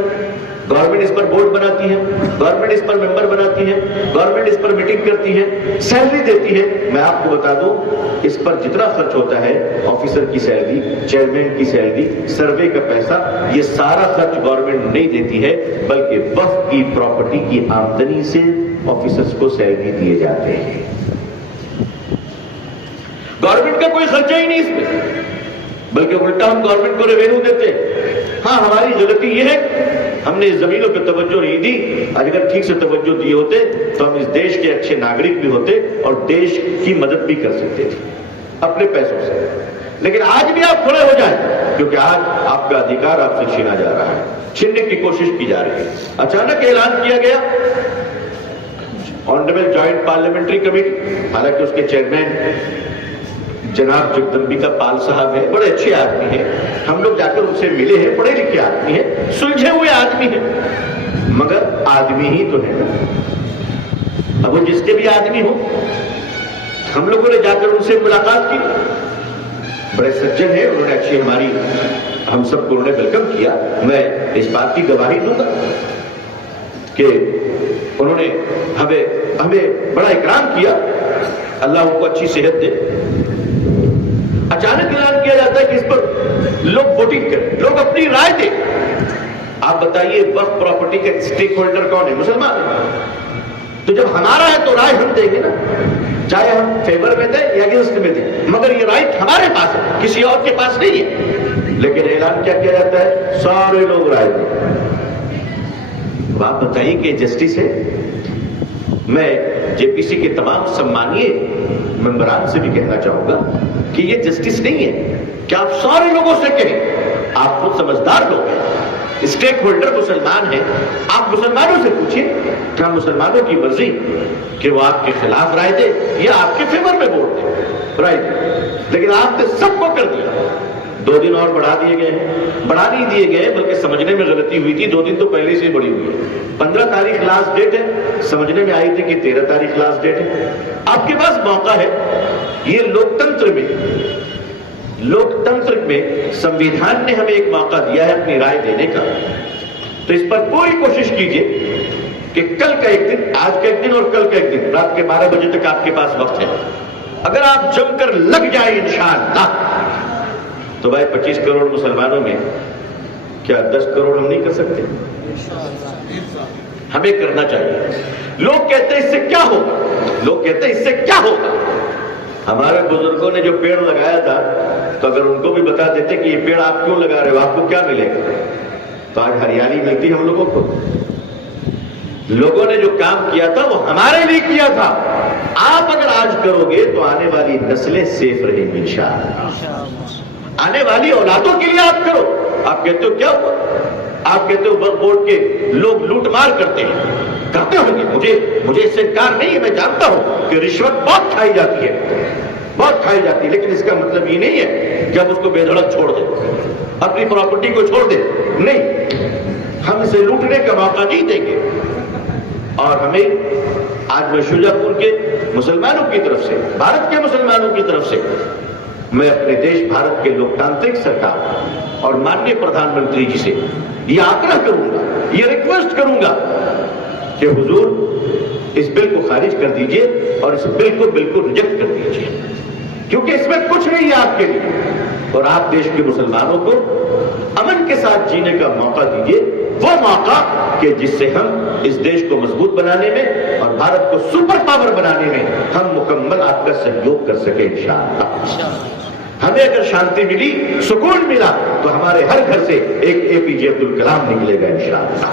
گورنمنٹ اس پر بورڈ بناتی ہے، گورنمنٹ اس پر ممبر بناتی ہے، گورنمنٹ اس پر میٹنگ کرتی ہے، سیلری دیتی ہے۔ میں آپ کو بتا دوں اس پر جتنا خرچ ہوتا ہے، آفیسر کی سیلری، چیئرمین کی سیلری، سروے کا پیسہ، یہ سارا خرچ گورنمنٹ نہیں دیتی ہے، بلکہ وقف کی پراپرٹی کی آمدنی سے آفیسرز کو سیلری دیے جاتے ہیں۔ گورنمنٹ کا کوئی خرچہ ہی نہیں اس میں، بلکہ الٹا ہم گورنمنٹ کو ریونیو دیتے ہیں۔ ہاں، ہماری غلطی یہ ہے ہم نے اس زمینوں پہ توجہ نہیں دی، اگر ٹھیک سے توجہ دیے ہوتے تو ہم اس دیش کے اچھے ناگرک بھی ہوتے اور دیش کی مدد بھی کر سکتے تھے اپنے پیسوں سے۔ لیکن آج بھی آپ کھڑے ہو جائیں، کیونکہ آج آپ کا ادھیکار آپ سے چھینا جا رہا ہے، چھیننے کی کوشش کی جا رہی ہے۔ اچانک اعلان کیا گیا آنریبل جوائنٹ پارلیمنٹری کمیٹی، حالانکہ اس کے چیئرمین جناب جگدمبکا پال صاحب ہیں، بڑے اچھے آدمی ہیں، ہم لوگ جا کر ان سے ملے ہیں، پڑھے لکھے آدمی ہیں، سلجھے ہوئے آدمی ہیں، مگر آدمی ہی تو ہے۔ اب وہ جس کے بھی آدمی ہو، ہم لوگوں نے جا کر ان سے ملاقات کی، بڑے سجن ہیں، انہوں نے اچھی ہماری ہم سب کو انہوں نے ویلکم کیا۔ میں اس بات کی گواہی دوں گا کہ انہوں نے ہمیں بڑا اکرام کیا، اللہ ان کو اچھی صحت دے۔ اچانک اعلان کیا جاتا ہے کہ اس پر لوگ ووٹنگ کریں، لوگ اپنی رائے دیں۔ آپ بتائیے وقف پراپرٹی کا اسٹیک ہولڈر کون ہے؟ مسلمان ہے۔ تو جب ہمارا ہے تو رائے ہم دیں گے نا، چاہے ہم فیور میں دیں یا اگینسٹ میں دیں، مگر یہ رائٹ ہمارے پاس ہے، کسی اور کے پاس نہیں ہے۔ لیکن اعلان کیا کیا جاتا ہے؟ سارے لوگ رائے دیں۔ اب آپ بتائیے کہ جسٹس ہے؟ میں جے پی سی کے تمام سمانیہ ممبران سے بھی کہنا چاہوں گا کہ یہ جسٹس نہیں ہے کہ آپ سارے لوگوں سے کہیں، آپ خود سمجھدار لوگ ہیں، اسٹیک ہولڈر مسلمان ہیں، آپ مسلمانوں سے پوچھیں کیا مسلمانوں کی مرضی کہ وہ آپ کے خلاف رائے دے یا آپ کے فیور میں ووٹ دے، رائے دے، لیکن آپ نے سب کو کر دیا۔ 2 دن اور بڑھا دیے گئے ہیں، بڑھا نہیں دیے گئے بلکہ سمجھنے میں غلطی ہوئی تھی، 2 دن تو پہلے سے بڑھی ہوئی ہے۔ 15 تاریخ لاسٹ ڈیٹ ہے، سمجھنے میں آئی تھی کہ 13 تاریخ لاسٹ ڈیٹ ہے۔ آپ کے پاس موقع ہے، یہ لوکتنتر میں سمویدھان نے ہمیں ایک موقع دیا ہے اپنی رائے دینے کا، تو اس پر پوری کوشش کیجئے کہ کل کا ایک دن، آج کا ایک دن اور کل کا ایک دن، رات کے 12 بجے تک آپ کے پاس وقت ہے، اگر آپ جم کر لگ جائیں انشاءاللہ تو بھائی 25 کروڑ مسلمانوں میں کیا 10 کروڑ ہم نہیں کر سکتے؟ ہمیں کرنا چاہیے۔ لوگ کہتے ہیں اس سے کیا ہوگا، لوگ کہتے ہیں اس سے کیا ہوگا۔ ہمارے بزرگوں نے جو پیڑ لگایا تھا تو اگر ان کو بھی بتا دیتے کہ یہ پیڑ آپ کیوں لگا رہے ہو، آپ کو کیا ملے گا، تو آج ہریالی ملتی ہم لوگوں کو۔ لوگوں نے جو کام کیا تھا وہ ہمارے لیے کیا تھا، آپ اگر آج کرو گے تو آنے والی نسلیں سیف رہیں گی انشاءاللہ۔ آنے والی اولادوں کے لیے آپ کرو۔ آپ کہتے ہو کیا ہوا، آپ کہتے ہو وقف بورڈ کے لوگ لوٹ مار کرتے ہیں، کرتے ہوں گے، مجھے اس سے انکار نہیں ہے، میں جانتا ہوں کہ رشوت بہت کھائی جاتی ہے، بہت کھائی جاتی ہے، لیکن اس کا مطلب یہ نہیں ہے کہ ہم اس کو بے دھڑک چھوڑ دیں، اپنی پراپرٹی کو چھوڑ دیں، نہیں، ہم اسے لوٹنے کا موقع نہیں دیں گے۔ اور ہمیں آج میں شجاع پور کے مسلمانوں کی طرف سے، بھارت کے مسلمانوں کی طرف سے، میں اپنے دیش بھارت کے لوکتانترک سرکار اور ماننیہ پردھان منتری جی سے یہ آگرہ کروں گا، یہ ریکویسٹ کروں گا کہ حضور اس بل کو خارج کر دیجئے اور اس بل کو بالکل ریجیکٹ کر دیجئے، کیونکہ اس میں کچھ نہیں ہے آپ کے لیے، اور آپ دیش کے مسلمانوں کو امن کے ساتھ جینے کا موقع دیجئے، وہ موقع کہ جس سے ہم اس دیش کو مضبوط بنانے میں اور بھارت کو سپر پاور بنانے میں ہم مکمل آپ کا سہیوگ کر سکیں انشاءاللہ۔ ہمیں اگر شانتی ملی، سکون ملا، تو ہمارے ہر گھر سے ایک اے پی جے عبد الکلام نکلے گا انشاءاللہ،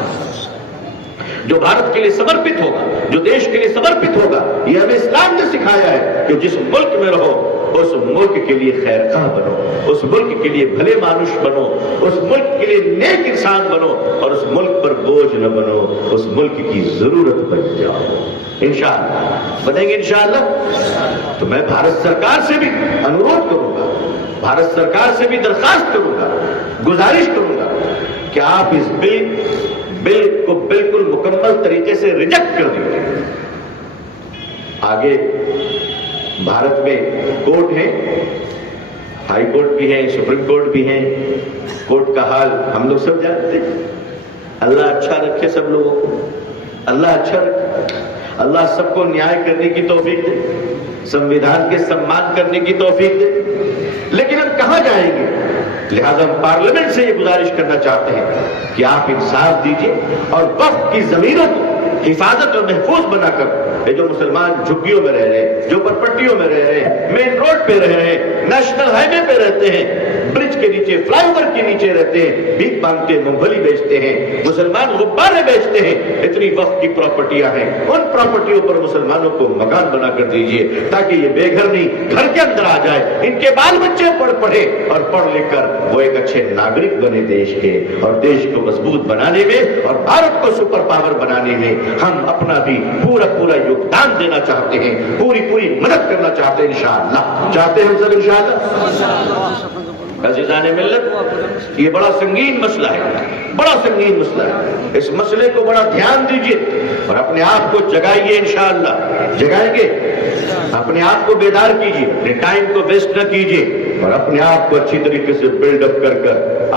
جو بھارت کے لیے سمرپت ہوگا، جو دیش کے لیے سمرپت ہوگا۔ یہ ہمیں اسلام نے سکھایا ہے کہ جس ملک میں رہو اس ملک کے لیے خیر خواہ بنو، اس ملک کے لیے بھلے مانوش بنو، اس ملک کے لیے نیک انسان بنو، اور اس ملک پر بوجھ نہ بنو، اس ملک کی ضرورت بن جاؤ انشاءاللہ بنیں گے انشاءاللہ. تو میں بھارت سرکار سے بھی انورودھ کروں گا, بھارت سرکار سے بھی درخواست کروں گا, گزارش کروں گا کہ آپ اس بل کو بالکل مکمل طریقے سے ریجیکٹ کر دیجیے. آگے بھارت میں کورٹ ہیں, ہائی کورٹ بھی ہیں, سپریم کورٹ بھی ہیں. کورٹ کا حال ہم لوگ سب جانتے ہیں. اللہ اچھا رکھے سب لوگوں کو, اللہ اچھا رکھے, اللہ سب کو نیائے کرنے کی توفیق دے, سنویدھان کے سمان کرنے کی توفیق دے. لیکن ہم کہاں جائیں گے؟ لہذا ہم پارلیمنٹ سے یہ گزارش کرنا چاہتے ہیں کہ آپ انصاف دیجیے اور وقف کی زمینوں کو حفاظت اور محفوظ بنا کر, یہ جو مسلمان جھگیوں میں رہ رہے ہیں, جو پرپٹیوں میں رہ رہے ہیں, مین روڈ پہ رہ رہے ہیں, نیشنل ہائی وے پہ رہتے ہیں, برج کے نیچے, فلائی اوور کے نیچے رہتے ہیں, بھیک مانگتے ہیں, مونگ پھلی بیچتے ہیں, مسلمان غبارے بیچتے ہیں, اتنی وقت کی پراپرٹیاں ہیں, ان پراپرٹیوں پر مسلمانوں کو مکان بنا کر دیجئے تاکہ یہ بے گھر نہیں گھر کے اندر آ جائے, ان کے بال بچے پڑھے اور پڑھ لکھ کر وہ ایک اچھے ناگرک بنے دیش کے, اور دیش کو مضبوط بنانے میں اور بھارت کو سپر پاور بنانے میں ہم اپنا بھی پورا یوگدان دینا چاہتے ہیں, پوری مدد کرنا چاہتے ہیں انشاءاللہ. چاہتے ہیں سب انشاءاللہ. عزیزان ملت, یہ بڑا سنگین مسئلہ ہے, بڑا سنگین مسئلہ ہے. اس مسئلے کو بڑا دھیان دیجئے اور اپنے آپ کو جگائیے انشاءاللہ. جگائیں گے, اپنے آپ کو بیدار کیجئے, اپنے ٹائم کو ویسٹ نہ کیجئے, اور اپنے آپ کو اچھی طریقے سے بلڈ اپ کر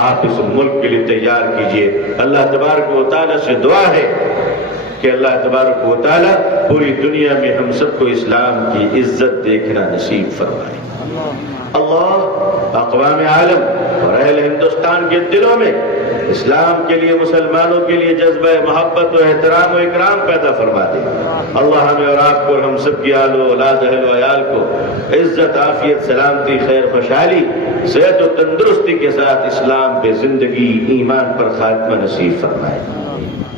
آپ اس ملک کے لیے تیار کیجئے. اللہ تبارک و تعالیٰ سے دعا ہے کہ اللہ تبارک و تعالیٰ پوری دنیا میں ہم سب کو اسلام کی عزت دیکھنا نصیب فرمائے. اللہ اقوام عالم اور اہل ہندوستان کے دلوں میں اسلام کے لیے, مسلمانوں کے لیے جذبہ محبت و احترام و اکرام پیدا فرما دے. اللہ ہمیں اور آپ کو اور ہم سب کی آل و اولاد, اہل و عیال کو عزت, عافیت, سلامتی, خیر, خوشحالی, صحت و تندرستی کے ساتھ اسلام پہ زندگی, ایمان پر خاتمہ نصیب فرمائے.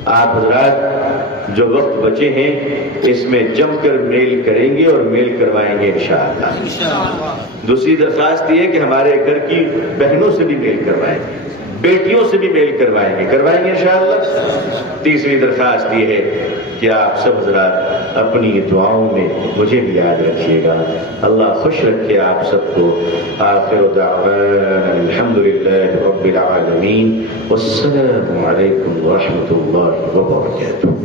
آپ حضرات جو وقت بچے ہیں اس میں جم کر میل کریں گے اور میل کروائیں گے انشاءاللہ. دوسری درخواست یہ ہے کہ ہمارے گھر کی بہنوں سے بھی میل کروائیں گے, بیٹیوں سے بھی میل کروائیں گے انشاءاللہ. تیسری درخواست یہ ہے کہ آپ سب حضرات اپنی دعاؤں میں مجھے بھی یاد رکھیے گا. اللہ خوش رکھے آپ سب کو. آخر دعوانا الحمدللہ رب العالمین والسلام علیکم ورحمۃ اللہ وبرکاتہ.